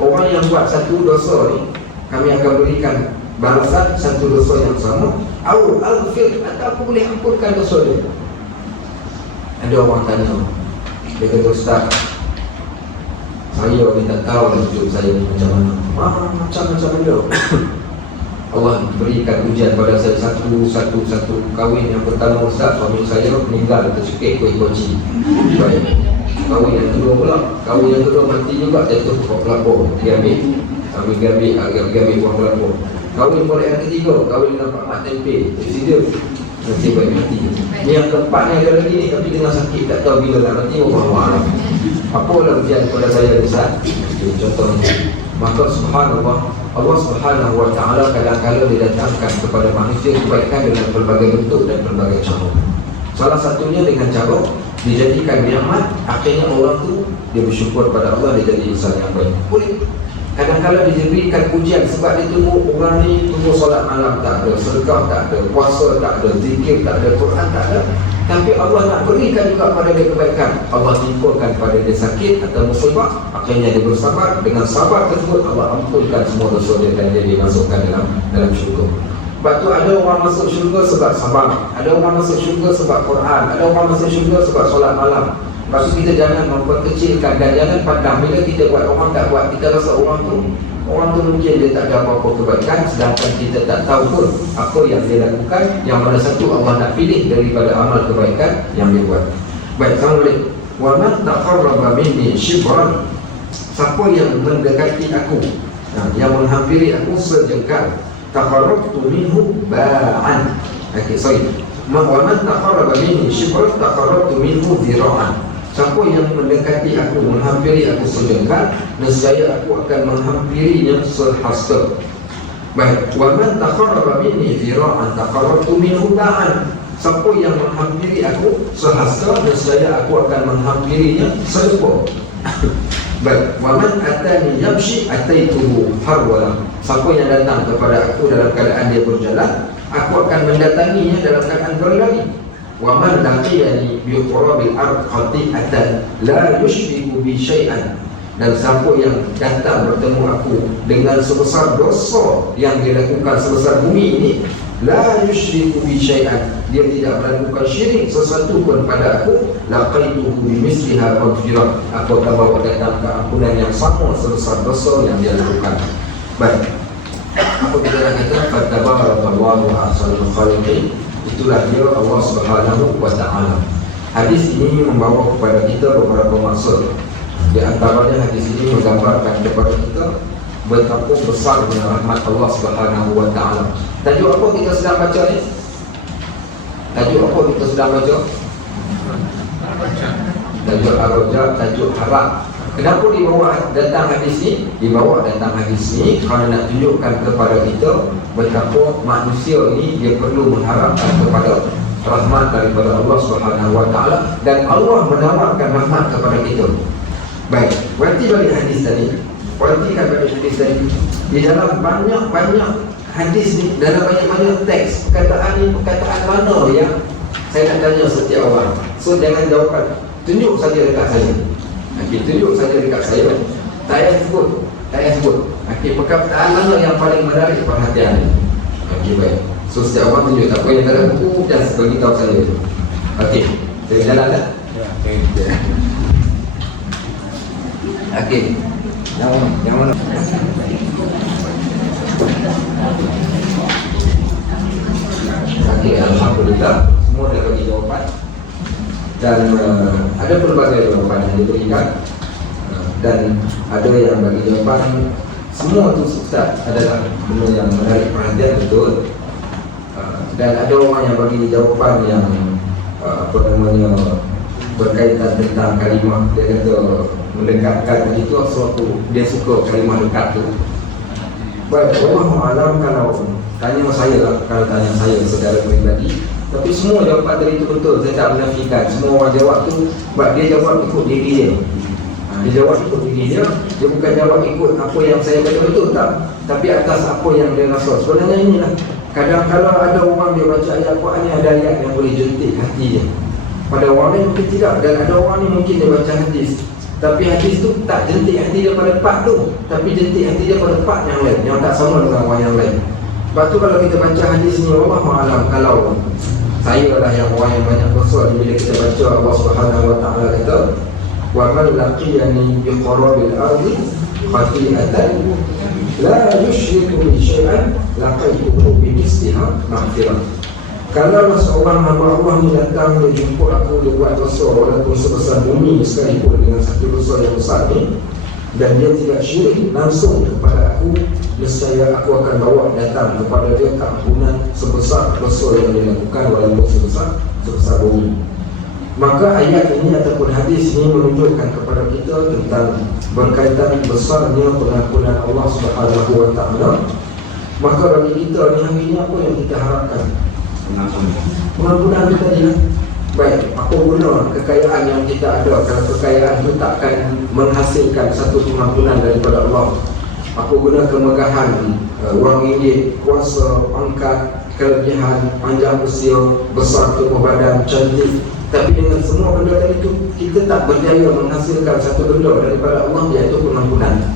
orang yang buat satu dosa ni, kami akan berikan balasan satu dosa yang sama. Al-fir, atau aku boleh ampunkan dosa dia. Ada orang tanya, dia kata, Ustaz, saya ni tak tahu hidup saya ni macam mana. Macam-macam benda. Allah berikan ujian pada saya satu kahwin yang pertama, Ustaz, suami saya meninggal tercekik kuih koci. Baik. Kahwin yang kedua pula, kahwin yang kedua mati juga, jatuh pokok kelapa. Dia ambil buang kelapa. Kahwin pula yang ketiga, kahwin nampak mak tempe, accident, nanti baik mati. Ni yang keempat ni ada lagi ni, tapi tengah sakit, tak tahu bila nak mati. Allah. Apalah ujian kepada saya, Ustaz? Contohnya, maka subhanallah, Allah Subhanahu wa ta'ala kadang-kadang didatangkan kepada manusia kebaikan dengan pelbagai bentuk dan pelbagai cara. Salah satunya dengan cara dijadikan nikmat, akhirnya orang tu dia bersyukur pada Allah, dia jadi insan yang baik. Boleh. Kadang-kadang diberikan ujian sebab dia tunggu orang ni tunggu solat malam tak ada, sedekah tak ada, puasa tak ada, zikir tak ada, Quran tak ada. Tapi Allah nak berikan juga pada dia kebaikan. Allah timpakan pada dia sakit atau musibah, akhirnya dia bersabar. Dengan sabar tersebut Allah ampunkan semua dosa dia dan dia dimasukkan dalam syurga. Sebab tu ada orang masuk syurga sebab sabar, ada orang masuk syurga sebab Quran, ada orang masuk syurga sebab solat malam. Lepas tu kita jangan memperkecilkan dan jangan pandang bila kita buat orang tak buat, kita rasa orang tu mungkin dia tak ada apa-apa kebaikan, sedangkan kita tak tahu pun apa yang dia lakukan, yang mana satu Allah nak pilih daripada amal kebaikan yang dia buat. Baik, sama boleh. Wa man taqarraba minni shibran, siapa yang mendekati aku, yang menghampiri aku sejengkal, taqarrabtu minhu ba'an. Okey, sorry. Wa man taqarraba minni shibran, taqarrabtu minhu dhira'an. Siapa yang mendekati aku, menghampiri aku sejengkal, nescaya aku akan menghampirinya sehasta. Baik, wa man taqarraba minni dhira'an taqarrabtu minhu ba'an. Siapa yang menghampiri aku sehasta, nescaya aku akan menghampirinya sedepa. Baik, wa man atani yamshi ataituhu harwala. Siapa yang datang kepada aku dalam keadaan dia berjalan, aku akan mendatanginya dalam keadaan berlari. Wa man laqiyani bi qurabil ard khati'atan la yushriku bi syai'an. Dan siapa yang datang bertemu aku dengan sebesar dosa yang dia lakukan sebesar bumi ini, la yushriku bi syai'an, dia tidak melakukan syirik sesuatu pun pada aku, laqaituhu bi misliha maghfirah, aku akan bawa datang keampunan yang sama sebesar dosa yang dia lakukan. Baik, apa kita nak kata? Fatabarakallahu ahsanul khaliqin. Itulah dia Allah Subhanahu wa ta'ala. Hadis ini membawa kepada kita beberapa maksud. Di antaranya hadis ini menggambarkan kepada kita betapa besarnya rahmat Allah Subhanahu wa ta'ala. Tajuk apa kita sedang baca ni? Tajuk apa kita sedang baca? Tajuk Ar-Raja, tajuk harap. Kenapa dibawa datang hadis ni? Dibawa datang hadis ni kerana nak tunjukkan kepada kita betapa manusia ni dia perlu mengharapkan kepada rahmat daripada Allah Subhanahu wa ta'ala, dan Allah menawarkan rahmat kepada kita. Baik, berarti bagi hadis tadi, perhatikan bagi hadis tadi, di dalam banyak-banyak hadis ni, dalam banyak-banyak teks, perkataan ni perkataan mana yang saya nak tanya setiap orang. So jangan jawapan, tunjuk saja dekat saya. Okey, tunjuk saja dekat saya. Tak payah sebut. Okey, perkataan mana yang paling menarik perhatian ni? Okey, baik. So setiap orang tunjuk, tak apa yang tak ada buku, just beritahu saya. Okey, saya jalan dah? Ya, okey. Okey. Yang mana? Okey, alhamdulillah semua dah bagi jawapan. Dan ada pelbagai jawapan yang diberikan, dan ada yang bagi jawapan semua tu Ustaz adalah benda yang menarik perhatian, betul. Dan ada orang yang bagi jawapan yang berkaitan tentang kalimah. Dia kata mendekatkan itu sesuatu, dia suka kalimah dekat tu. Baik, Allah alam, kalau tanya saya secara peribadi, tapi semua jawapan tadi itu betul, saya tak menafikan. Semua orang jawab tu, sebab dia jawab ikut diri dia. Dia jawab ikut diri dia, dia bukan jawab ikut apa yang saya kata betul, tak. Tapi atas apa yang dia rasa. Sebenarnya inilah, kadang-kadang ada orang dia baca ayat Quran ni, ada ayat yang boleh jentik hati dia. Pada orang ni mungkin tidak, dan ada orang ni mungkin dia baca hadis, Tapi hadis tu tak jentik hati dia pada part tu, tapi jentik hati dia pada part yang lain, yang tak sama dengan orang yang lain. Sebab tu kalau kita baca hadis ni, Allah ma'alam, kalau saya adalah yang orang yang banyak dosa, bila kita baca Allah Subhanahu wa ta'ala kata, wa man laqiyani bi qarabil ardi khati'atan la yushriku bi syai'an laqaituhu bi misliha maghfirah. Kalau seorang hamba Allah ni datang dia jumpa aku, dia buat dosa walaupun sebesar bumi sekalipun, dengan satu dosa yang besar ni, dan dia tidak syirik langsung kepada aku, nescaya aku akan bawa datang kepada dia keampunan sebesar dosa yang dia lakukan walaupun sebesar bumi. Maka ayat ini ataupun hadis ini menunjukkan kepada kita tentang berkaitan besarnya pengampunan Allah Subhanahu wa ta'ala. Maka bagi kita ni hari ini, apa yang kita harapkan? Pengampunan kita ni. Baik, apa guna kekayaan yang kita ada kalau kekayaan itu takkan menghasilkan satu pengampunan daripada Allah? Apa guna kemegahan, wang ringgit, kuasa, pangkat, kelebihan, panjang usia, besar tubuh badan, cantik, tapi dengan semua benda tadi itu kita tak berjaya menghasilkan satu benda daripada Allah, iaitu pengampunan.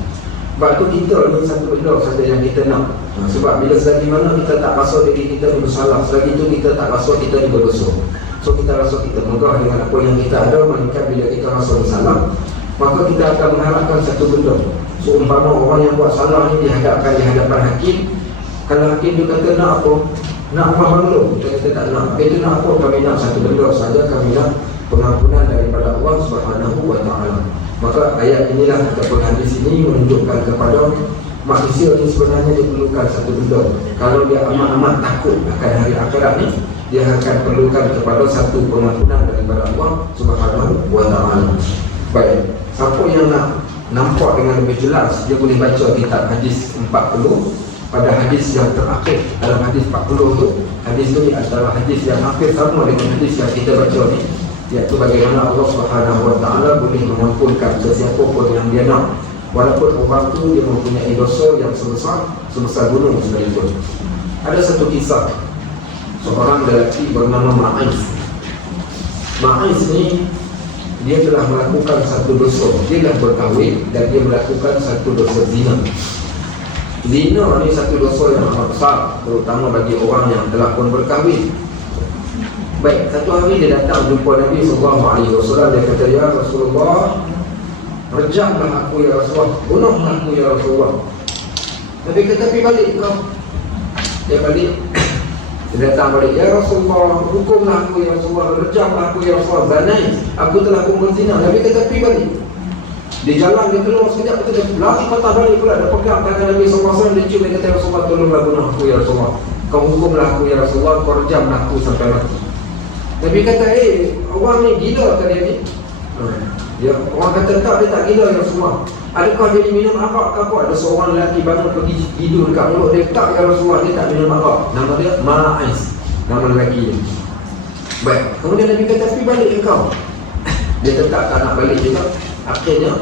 Sebab tu kita ni satu benda saja yang kita nak. Sebab bila selagi mana kita tak rasa diri kita ni bersalah, selagi itu kita tak rasa kita ni berdosa. So kita rasa kita megah dengan apa yang kita ada, melainkan bila kita rasa bersalah, maka kita akan mengharapkan satu benda. So umpama orang yang buat salah ni dihadapkan di hadapan hakim, kalau hakim dia kata nak apa? Nak apa benda? Kita kata tak nak. Kita nak apa? Kami nak satu benda saja, kami nak pengampunan daripada Allah Subhanahu wa ta'ala. Maka ayat inilah ataupun hadis ini menunjukkan kepada manusia ini sebenarnya diperlukan satu benda. Kalau dia amat-amat takut akan hari akhirat ni, dia akan perlukan kepada satu pengampunan daripada Allah Subhanahu wa ta'ala. Baik, siapa yang nak nampak dengan lebih jelas, dia boleh baca kitab hadis 40. Pada hadis yang terakhir dalam hadis 40 tu, hadis tu adalah hadis yang hampir sama dengan hadis yang kita baca ni, iaitu bagaimana Allah Subhanahu wa ta'ala boleh mengampunkan sesiapa pun yang dia nak, walaupun orang tu dia mempunyai dosa yang sebesar gunung sekalipun. Ada satu kisah seorang lelaki bernama Ma'is. Ma'is ni dia telah melakukan satu dosa. Dia dah berkahwin dan dia melakukan satu dosa zina. Zina ni satu dosa yang amat besar, terutama bagi orang yang telah pun berkahwin. Baik, satu hari dia datang jumpa Nabi SAW. Dia kata, ya Rasulullah, rejamlah aku ya Rasulullah, bunuhlah aku ya Rasulullah. Nabi kata, pergi balik kau. Dia balik. Dia datang balik, ya Rasulullah, hukumlah aku ya Rasulullah, rejamlah aku ya Rasulullah, zanai, aku telah pun berzina. Nabi kata, pergi balik. Di jalan dia keluar sekejap, dia lari patah balik pula. Dia pegang tangan Nabi SAW, dia cium, dia kata, ya Rasulullah, tolonglah bunuh aku ya Rasulullah, kau hukumlah aku ya Rasulullah, kau rejamlah aku sampai mati. Nabi kata, orang ni gila ke dia ni? Dia, orang kata tak, dia tak gila ya Rasulullah. Adakah dia minum arak ke apa? Ada seorang lelaki bangun pergi tidur dekat mulut dia. Tak ya Rasulullah, dia tak minum arak. Nama dia Ma'is, nama lelaki ni. Baik, kemudian Nabi kata, pergi balik engkau. Dia tetap tak nak balik juga. Akhirnya,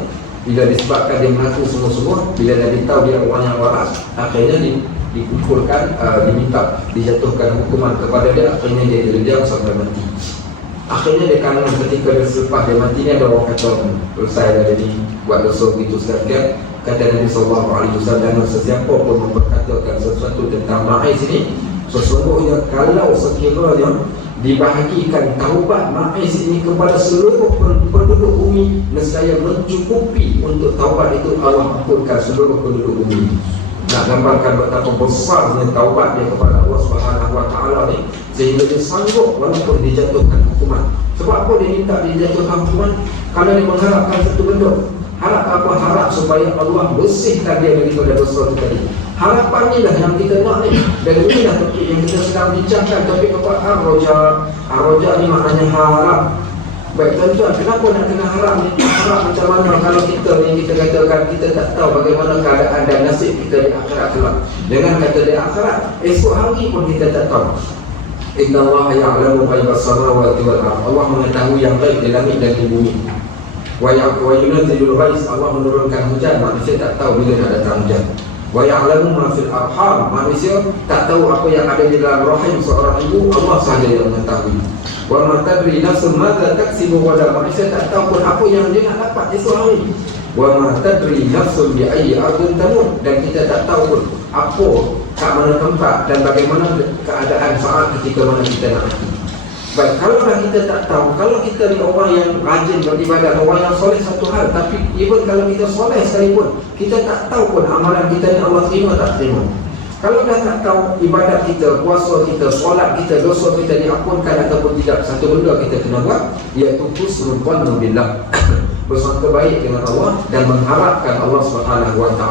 bila disebabkan dia mengaku semua-semua, bila Nabi tahu dia orang yang waras, akhirnya dikumpulkan, diminta, dijatuhkan hukuman kepada dia. Akhirnya dia direjam sampai mati. Akhirnya dia kangen ketika dia selepas dia mati ni, ada orang kata, selesai dah jadi buat dosa begitu sekalian. Kata Nabi SAW, sesiapa pun memperkatakan sesuatu tentang Ma'is ini, sesungguhnya kalau sekiranya dibahagikan taubat Ma'is ini kepada seluruh penduduk bumi, nescaya mencukupi untuk taubat itu Allah ampunkan seluruh penduduk bumi. Nak gambarkan betapa besarnya taubat dia kepada Allah Subhanahu wa ta'ala ni, sehingga dia sanggup walaupun dijatuhkan hukuman. Sebab apa dia minta dijatuhkan hukuman? Kerana dia mengharapkan satu benda. Harap apa? Harap supaya Allah bersihkan dia daripada dosa itu tadi. Harapan ni lah yang kita nak ni. Dan inilah topik yang kita sedang bincangkan, topik apa? Ar-Roja. Ar-Roja ni maknanya harap. Baik tuan-tuan, kenapa nak kena harap ni? Harap macam mana kalau kita ni, kita katakan kita tak tahu bagaimana keadaan dan nasib kita di akhirat kelak. Dengan kata di akhirat, esok hari pun kita tak tahu. Inna Allah ya'lamu ghaibas samawati wal ardh. Allah mengetahui yang gaib di langit dan di bumi. Wa yunzilul ghais, Allah menurunkan hujan, manusia tak tahu bila nak datang hujan. Wa ya'lamu ma fil arham. Manusia tak tahu apa yang ada di dalam rahim seorang ibu, Allah sahaja yang mengetahui. Wa ma tadri nafsun madza taksibu ghadan. Manusia tak tahu pun apa yang dia nak dapat esok hari. Wa ma tadri nafsun bi ayyi ardin tamut. Dan kita tak tahu pun apa, kat mana tempat dan bagaimana keadaan saat ketika mana kita nak mati. Baik, kalau kita tak tahu, kalau kita ni orang yang rajin beribadat, orang yang soleh satu hal, tapi even kalau kita soleh sekalipun, kita tak tahu pun amalan kita ni Allah terima tak terima. Kalau dah tak tahu ibadat kita, puasa kita, solat kita, dosa kita diampunkan ataupun tidak, satu benda kita kena buat, iaitu husnul dhanni billah, bersangka baik dengan Allah dan mengharapkan Allah SWT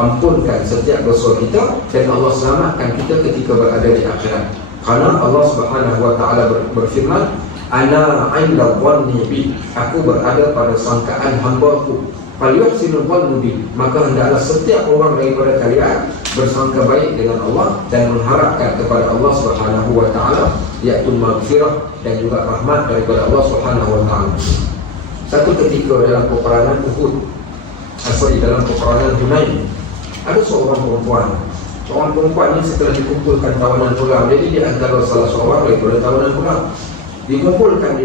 ampunkan setiap dosa kita dan Allah selamatkan kita ketika berada di akhirat. Karena Allah SWT berfirman, ana 'inda dhanni bi, aku berada pada sangkaan hamba-Ku. Falyuhsinu dhanni bi, maka hendaklah setiap orang daripada kalian bersangka baik dengan Allah dan mengharapkan kepada Allah SWT, iaitu maghfirah dan juga rahmat daripada Allah SWT. Satu ketika dalam peperangan Uhud, dalam peperangan Hunain, ada seorang perempuan. Seorang perempuan ni setelah dikumpulkan tawanan perang, jadi dia antara salah seorang daripada tawanan perang. Dikumpulkan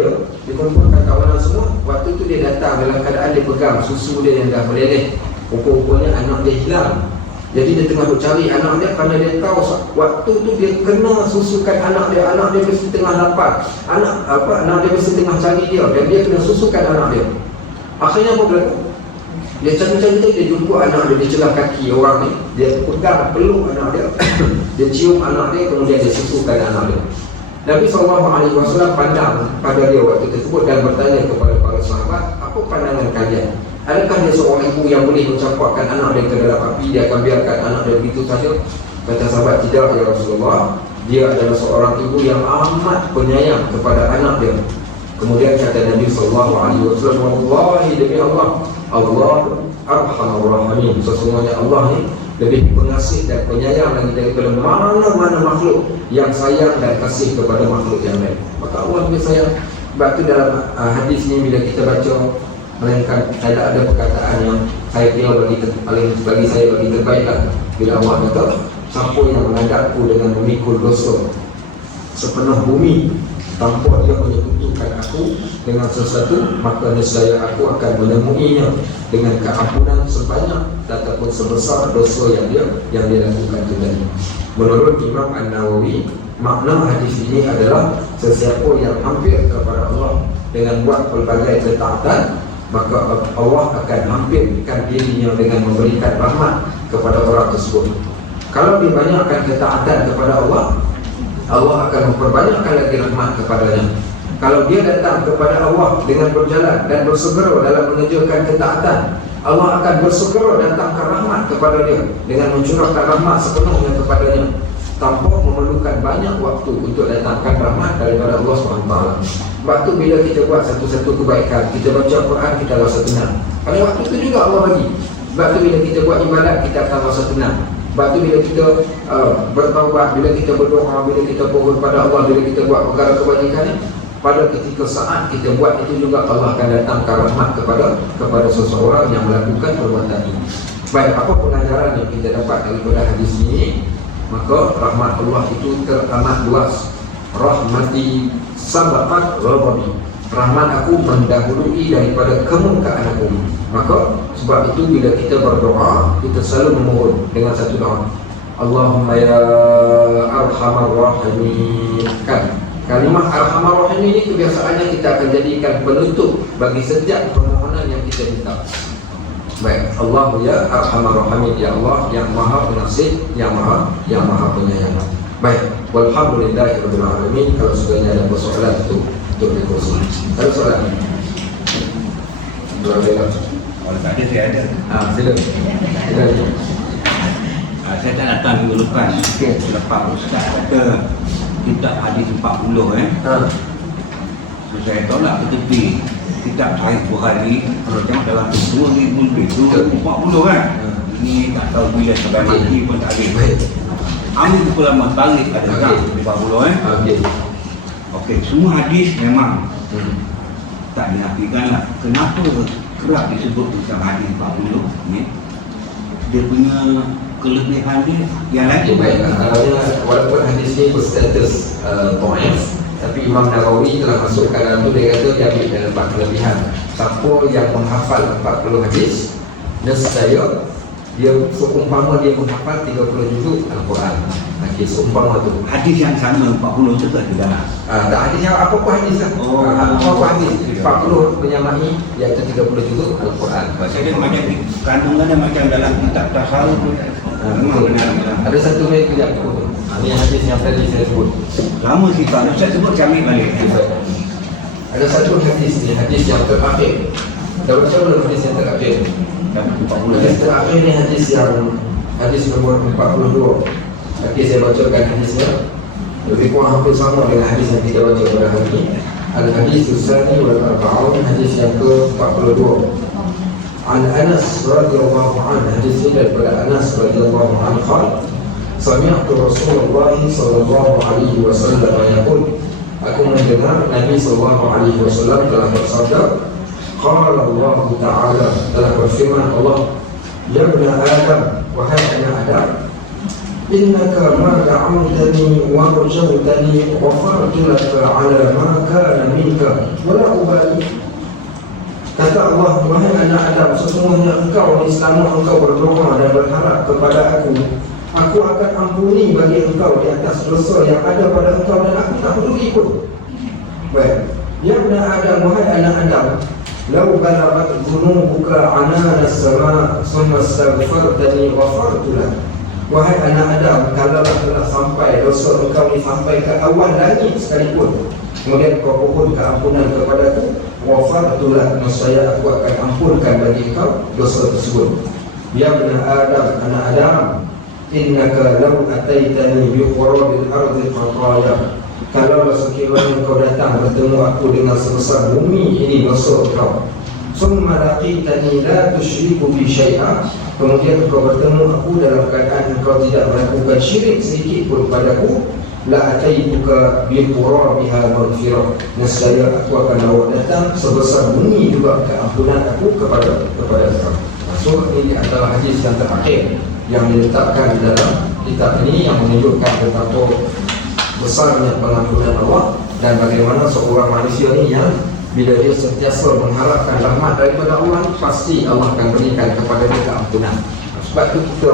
tawanan semua. Waktu tu dia datang dalam keadaan dia pegang susu dia yang dah meleleh. Rupa-rupanya anak dia hilang. Jadi dia tengah mencari anak dia kerana dia tahu waktu tu dia kena susukan anak dia. Anak dia mesti tengah lapar. Anak dia mesti tengah cari dia dan dia kena susukan anak dia. Akhirnya apa berlaku? Dia cari-cari tu, dia jumpa anak dia, dia celah kaki orang ni, dia pegang, peluk anak dia, dia cium anak dia, kemudian dia susukan anak dia. Nabi SAW pandang pada dia waktu tersebut dan bertanya kepada para sahabat, apa pandangan kalian? Adakah dia seorang ibu yang boleh mencampakkan anak dia ke dalam api, dia akan biarkan anak dia begitu saja? Kata sahabat, tidak ya Rasulullah, dia adalah seorang ibu yang amat penyayang kepada anak dia. Kemudian kata Nabi SAW, wallahi demi Allah, Allah arhamar rahimin, sesungguhnya Allah ni lebih pengasih dan penyayang lagi daripada mana-mana makhluk yang sayang dan kasih kepada makhluk yang lain. Maka Allah lebih sayang. Sebab tu dalam hadis ni bila kita baca, melainkan ada perkataan yang saya kira bagi saya terbaiklah, bila Allah kata, siapa yang menghadapku dengan memikul dosa sepenuh bumi tanpa dia menyekutukan aku dengan sesuatu, maka nescaya aku akan menemuinya dengan keampunan sebanyak ataupun sebesar dosa yang dia lakukan itu tadi. Menurut Imam An-Nawawi, makna hadis ini adalah sesiapa yang hampir kepada Allah dengan buat pelbagai ketaatan, maka Allah akan hampirkan dirinya dengan memberikan rahmat kepada orang tersebut. Kalau dibanyakkan ketaatan kepada Allah, Allah akan memperbanyakkan lagi rahmat kepadanya. Kalau dia datang kepada Allah dengan berjalan dan bersegera dalam mengerjakan ketaatan, Allah akan bersegera datangkan rahmat kepada dia dengan mencurahkan rahmat sepenuhnya kepadanya, tanpa memerlukan banyak waktu untuk datangkan rahmat daripada Allah SWT. Sebab tu bila kita buat satu-satu kebaikan, kita baca Quran, kita rasa tenang. Pada waktu tu juga Allah bagi. Sebab tu bila kita buat ibadat, kita akan rasa tenang. Sebab tu bila kita bertaubat, bila kita berdoa, bila kita mohon pada Allah, bila kita buat perkara kebajikan ni, pada ketika saat kita buat itu juga Allah akan datangkan rahmat kepada seseorang yang melakukan perbuatan ini. Baik, apa pengajaran yang kita dapat daripada hadis ini? Maka rahmat Allah itu teramat luas. Rahmati sabaqat ghadabi, rahmat aku mendahului daripada kemurkaan aku. Maka sebab itu bila kita berdoa, kita selalu memohon dengan satu doa, Allahumma ya arhamar rahimin. Kan kalimah arhamar rahimin ini kebiasaannya kita akan jadikan penutup bagi setiap permohonan yang kita minta. Baik, Allah ya arhamar rahimin, ya Allah yang maha pengasih, yang maha penyayang. Baik, walhamdulillahirabbil alamin. Kalau sudahnya ada persoalan untuk dikongsi. Ada soalan? Kalau tak ada, saya ada. Silakan. Saya tak datang minggu lepas. Lepas Ustaz kata kitab hadis 40 So saya tolak ke tepi kitab Sahih Bukhari. Kalau tengok dalam 2,000 lebih tu 40 kan. Ini tak tahu bila sampai mati pun tak ada. Ambil buku lama tarik ada tak 40 Okey, semua hadis memang tak dinafikan lah. Kenapa kerap disebut tentang hadis 40 ni? Dia punya kelebihan dia yang lain Baik, kalau walaupun hadis ni berstatus dhaif, tapi Imam Nawawi telah masukkan dalam tu. Dia kata dia ambil dalam 4 kelebihan. Siapa yang menghafal 40 hadis, nescaya dia seumpama dia menghafal 30 juzuk Al-Quran. Okey, seumpama tu. hadis yang sama 40 tu tak ada. Tak hadis yang apa-apa hadis lah. Oh. Apa-apa hadis 40 menyamai iaitu 30 juzuk Al-Quran. Pasal dia macam kandungan dia macam dalam kitab tasawuf tu. Memang benar. Ada satu lagi kejap tu. Ini hadis yang tadi saya sebut. Lama sih Pak, saya sebut kami balik. Ada satu hadis ni, hadis yang terakhir. Dah baca belum hadis yang terakhir? 40 Hadis terakhir ni hadis nombor 42. Okey, saya bacakan hadisnya. Lebih kurang hampir sama dengan hadis yang kita baca pada hari ini. Al-hadis Tsani wal Arba'un, hadis yang ke-42. An Anas radhiyallahu anhu, hadis ini daripada Anas radhiyallahu anhu qala sami'tu Rasulullah sallallahu alaihi wasallam yaqul, aku mendengar Nabi sallallahu alaihi wasallam telah bersabda, qala Allah Ta'ala, telah berfirman Allah, ya bani Adam, wahai anak Adam, innaka ma da'awtani wa rajawtani wa fartu laka ala ma kana minka wa la ubali. Kata Allah, wahai anak Adam, sesungguhnya engkau ni selama engkau berdoa dan berharap kepada aku akan ampuni bagi engkau di atas dosa yang ada pada engkau, dan aku tak peduli pun. Baik, ya bani Adam, wahai anak Adam, lau balagat dhunubuka anana as-sama summa astaghfartani ghafartu lak. Wahai anak Adam, kalau telah sampai dosa engkau ni sampai ke awal langit sekalipun, kemudian kau mohon keampunan kepadaku, ghafartu lak, nescaya aku akan ampunkan bagi engkau dosa tersebut. Ya bani Adam, anak Adam, innaka law ataitani bi qurabil ardi khataya, kalau sekiranya kau datang bertemu aku dengan sebesar bumi ini dosa kau, summa laqitani la tusyriku bi syai'a, kemudian kau bertemu aku dalam keadaan engkau tidak melakukan syirik sedikit pun padaku, la ataituka bi qurabiha maghfirah, nescaya aku akan bawa datang sebesar bumi juga keampunan aku kepada engkau. So ini adalah hadis yang terakhir yang diletakkan di dalam kitab ini, yang menunjukkan betapa besarnya pengampunan Allah dan bagaimana seorang manusia ni yang bila dia sentiasa mengharapkan rahmat daripada Allah, pasti Allah akan berikan kepada dia keampunan. Sebab itu kita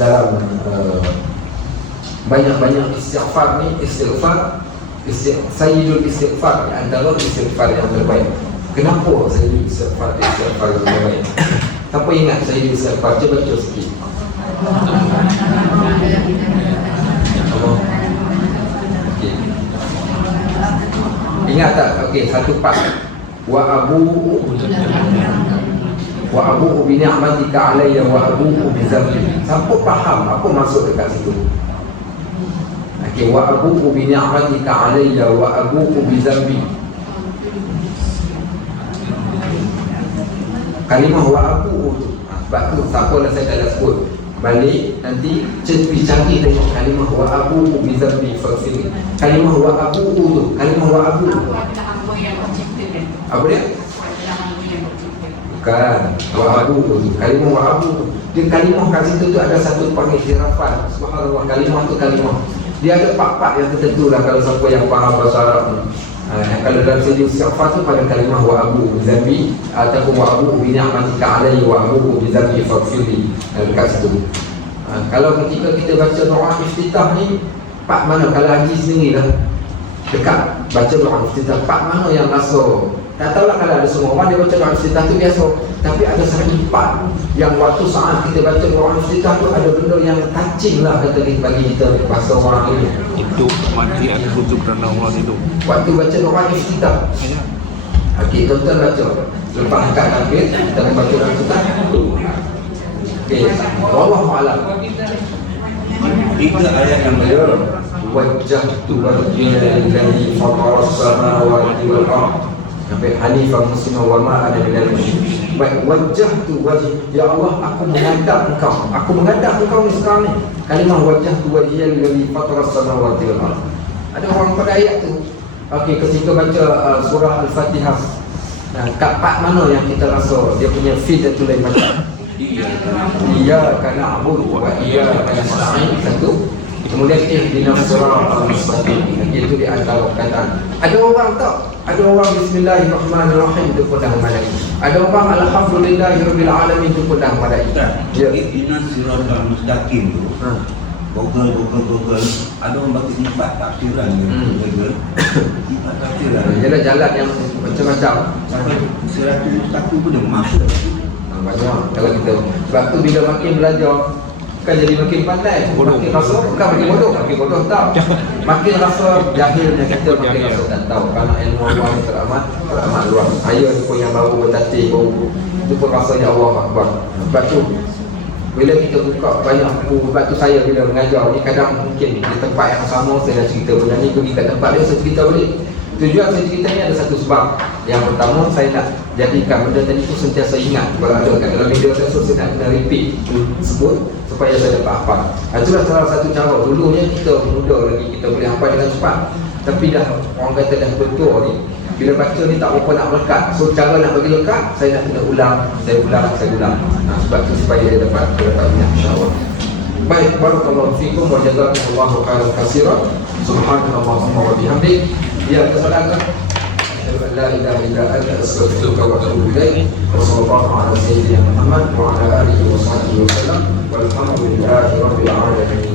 dalam banyak-banyak istighfar ni, sayyidul istighfar, di antara istighfar yang terbaik. Kenapa sayyidul istighfar yang terbaik? Siapa ingat sayyidul istighfar? Cuba baca sikit. Okay. Ingat tak? Okey, satu part. Wa abu'u bi ni'matika alayya wa abu'u bi dzambi. Siapa faham apa maksud dekat situ? Okey, wa abu'u bi ni'matika alayya wa abu'u bi dzambi. Kalimah wa abu'u tu, sebab tu siapa lah saya dah sebut. Balik nanti canggih tengok kalimah wa abu'u bi dzambi faghfir. Kalimah wa abu'u tu, kalimah wa abu'u apa dia? Bukan wa abu'u tu, kalimah wa abu'u. Dia kalimah kat situ tu ada satu pengiktirafan. Subhanallah, kalimah tu kalimah. Dia ada part-part yang tertentu lah kalau siapa yang faham bahasa Arab ni. Kalau dalam segi istighfar tu pada kalimah wa abu'u bi dzambi ataupun wa abu'u bi ni'matika alayya wa abu'u bi dzambi faghfirli, dekat situ. Kalau ketika kita baca doa iftitah ni, part mana? Kalau haji sendiri dah dekat baca doa iftitah, part mana yang rasa? Tak tahulah kalau ada semua orang dia baca doa iftitah tu biasa, tapi ada satu part yang waktu saat kita baca doa iftitah tu ada benda yang touching lah, kata kita bagi kita bahasa orang ini. Untuk mati ada khusyuk kerana Allah itu. Waktu baca doa iftitah. Okey, tuan-tuan baca. Lepas angkat takbir, kita baca doa iftitah. Okey, wallahu a'lam. Tiga ayat yang Ya wajjahtu wajhiya lillazi fatara as-samawati wal ardh sampai hanifan musliman wa ma ana minal musyrikin. Baik, wajjahtu wajhi, ya Allah, aku menghadap engkau. Aku menghadap engkau ni sekarang ni. Kalimah wajjahtu wajhiya lillazi fatara as-samawati wal ardh. Ada orang pada ayat tu. Okey, ketika baca surah Al-Fatihah, kat part mana yang kita rasa dia punya feel tu lain macam? Iyyaka na'budu wa iyyaka nasta'in satu. Kemudian ihdinas siratal mustaqim. Itu di antara perkataan. Ada orang tak? Ada orang bismillahirrahmanirrahim itu pun dah madai. Ada orang alhamdulillahirabbil alamin itu pun dah madai. Ya, ihdinas siratal mustaqim tu. Google. Ada orang bagi empat tafsiran Google. Empat tafsiran. Jalan-jalan yang macam-macam. Siratal mustaqim pun dia masuk. Banyak kalau kita. Sebab tu bila makin belajar kan jadi makin pandai. Makin rasa bukan makin bodoh tak. Makin rasa jahilnya kita, makin rasa tak tahu. Kerana ilmu Allah ni teramat luas. Saya ni pun yang baru bertatih baru itu pun rasanya Allah Akbar. Sebab tu bila kita buka banyak buku, sebab tu saya bila mengajar ni kadang mungkin di tempat yang sama saya dah cerita benda ni, pergi ke tempat dia saya cerita balik. Tujuan saya cerita ni ada satu sebab. Yang pertama, saya nak jadikan benda tadi tu sentiasa ingat. Berada kat dalam video saya, so saya nak kena repeat sebut supaya saya dapat hafal. Itulah salah satu cara. Dulunya kita muda lagi, kita boleh hafal dengan cepat. Tapi dah orang kata dah bertua ni, bila baca ni tak berapa nak melekat. So cara nak bagi lekat, saya nak kena ulang. Saya ulang. Sebab tu supaya dia dapat ingat, insyaAllah. Baik, barakallahu fikum wa jazakumullahu khairan katsiran. Subhanallahumma wa bihamdik. Ya, kesalahan. La ilaha illa anta astaghfiruka wa atubu ilaik. Wa sallallahu ala sayyidina Muhammad wa ala alihi wa sahbihi wa sallam. Walhamdulillahi rabbil alamin.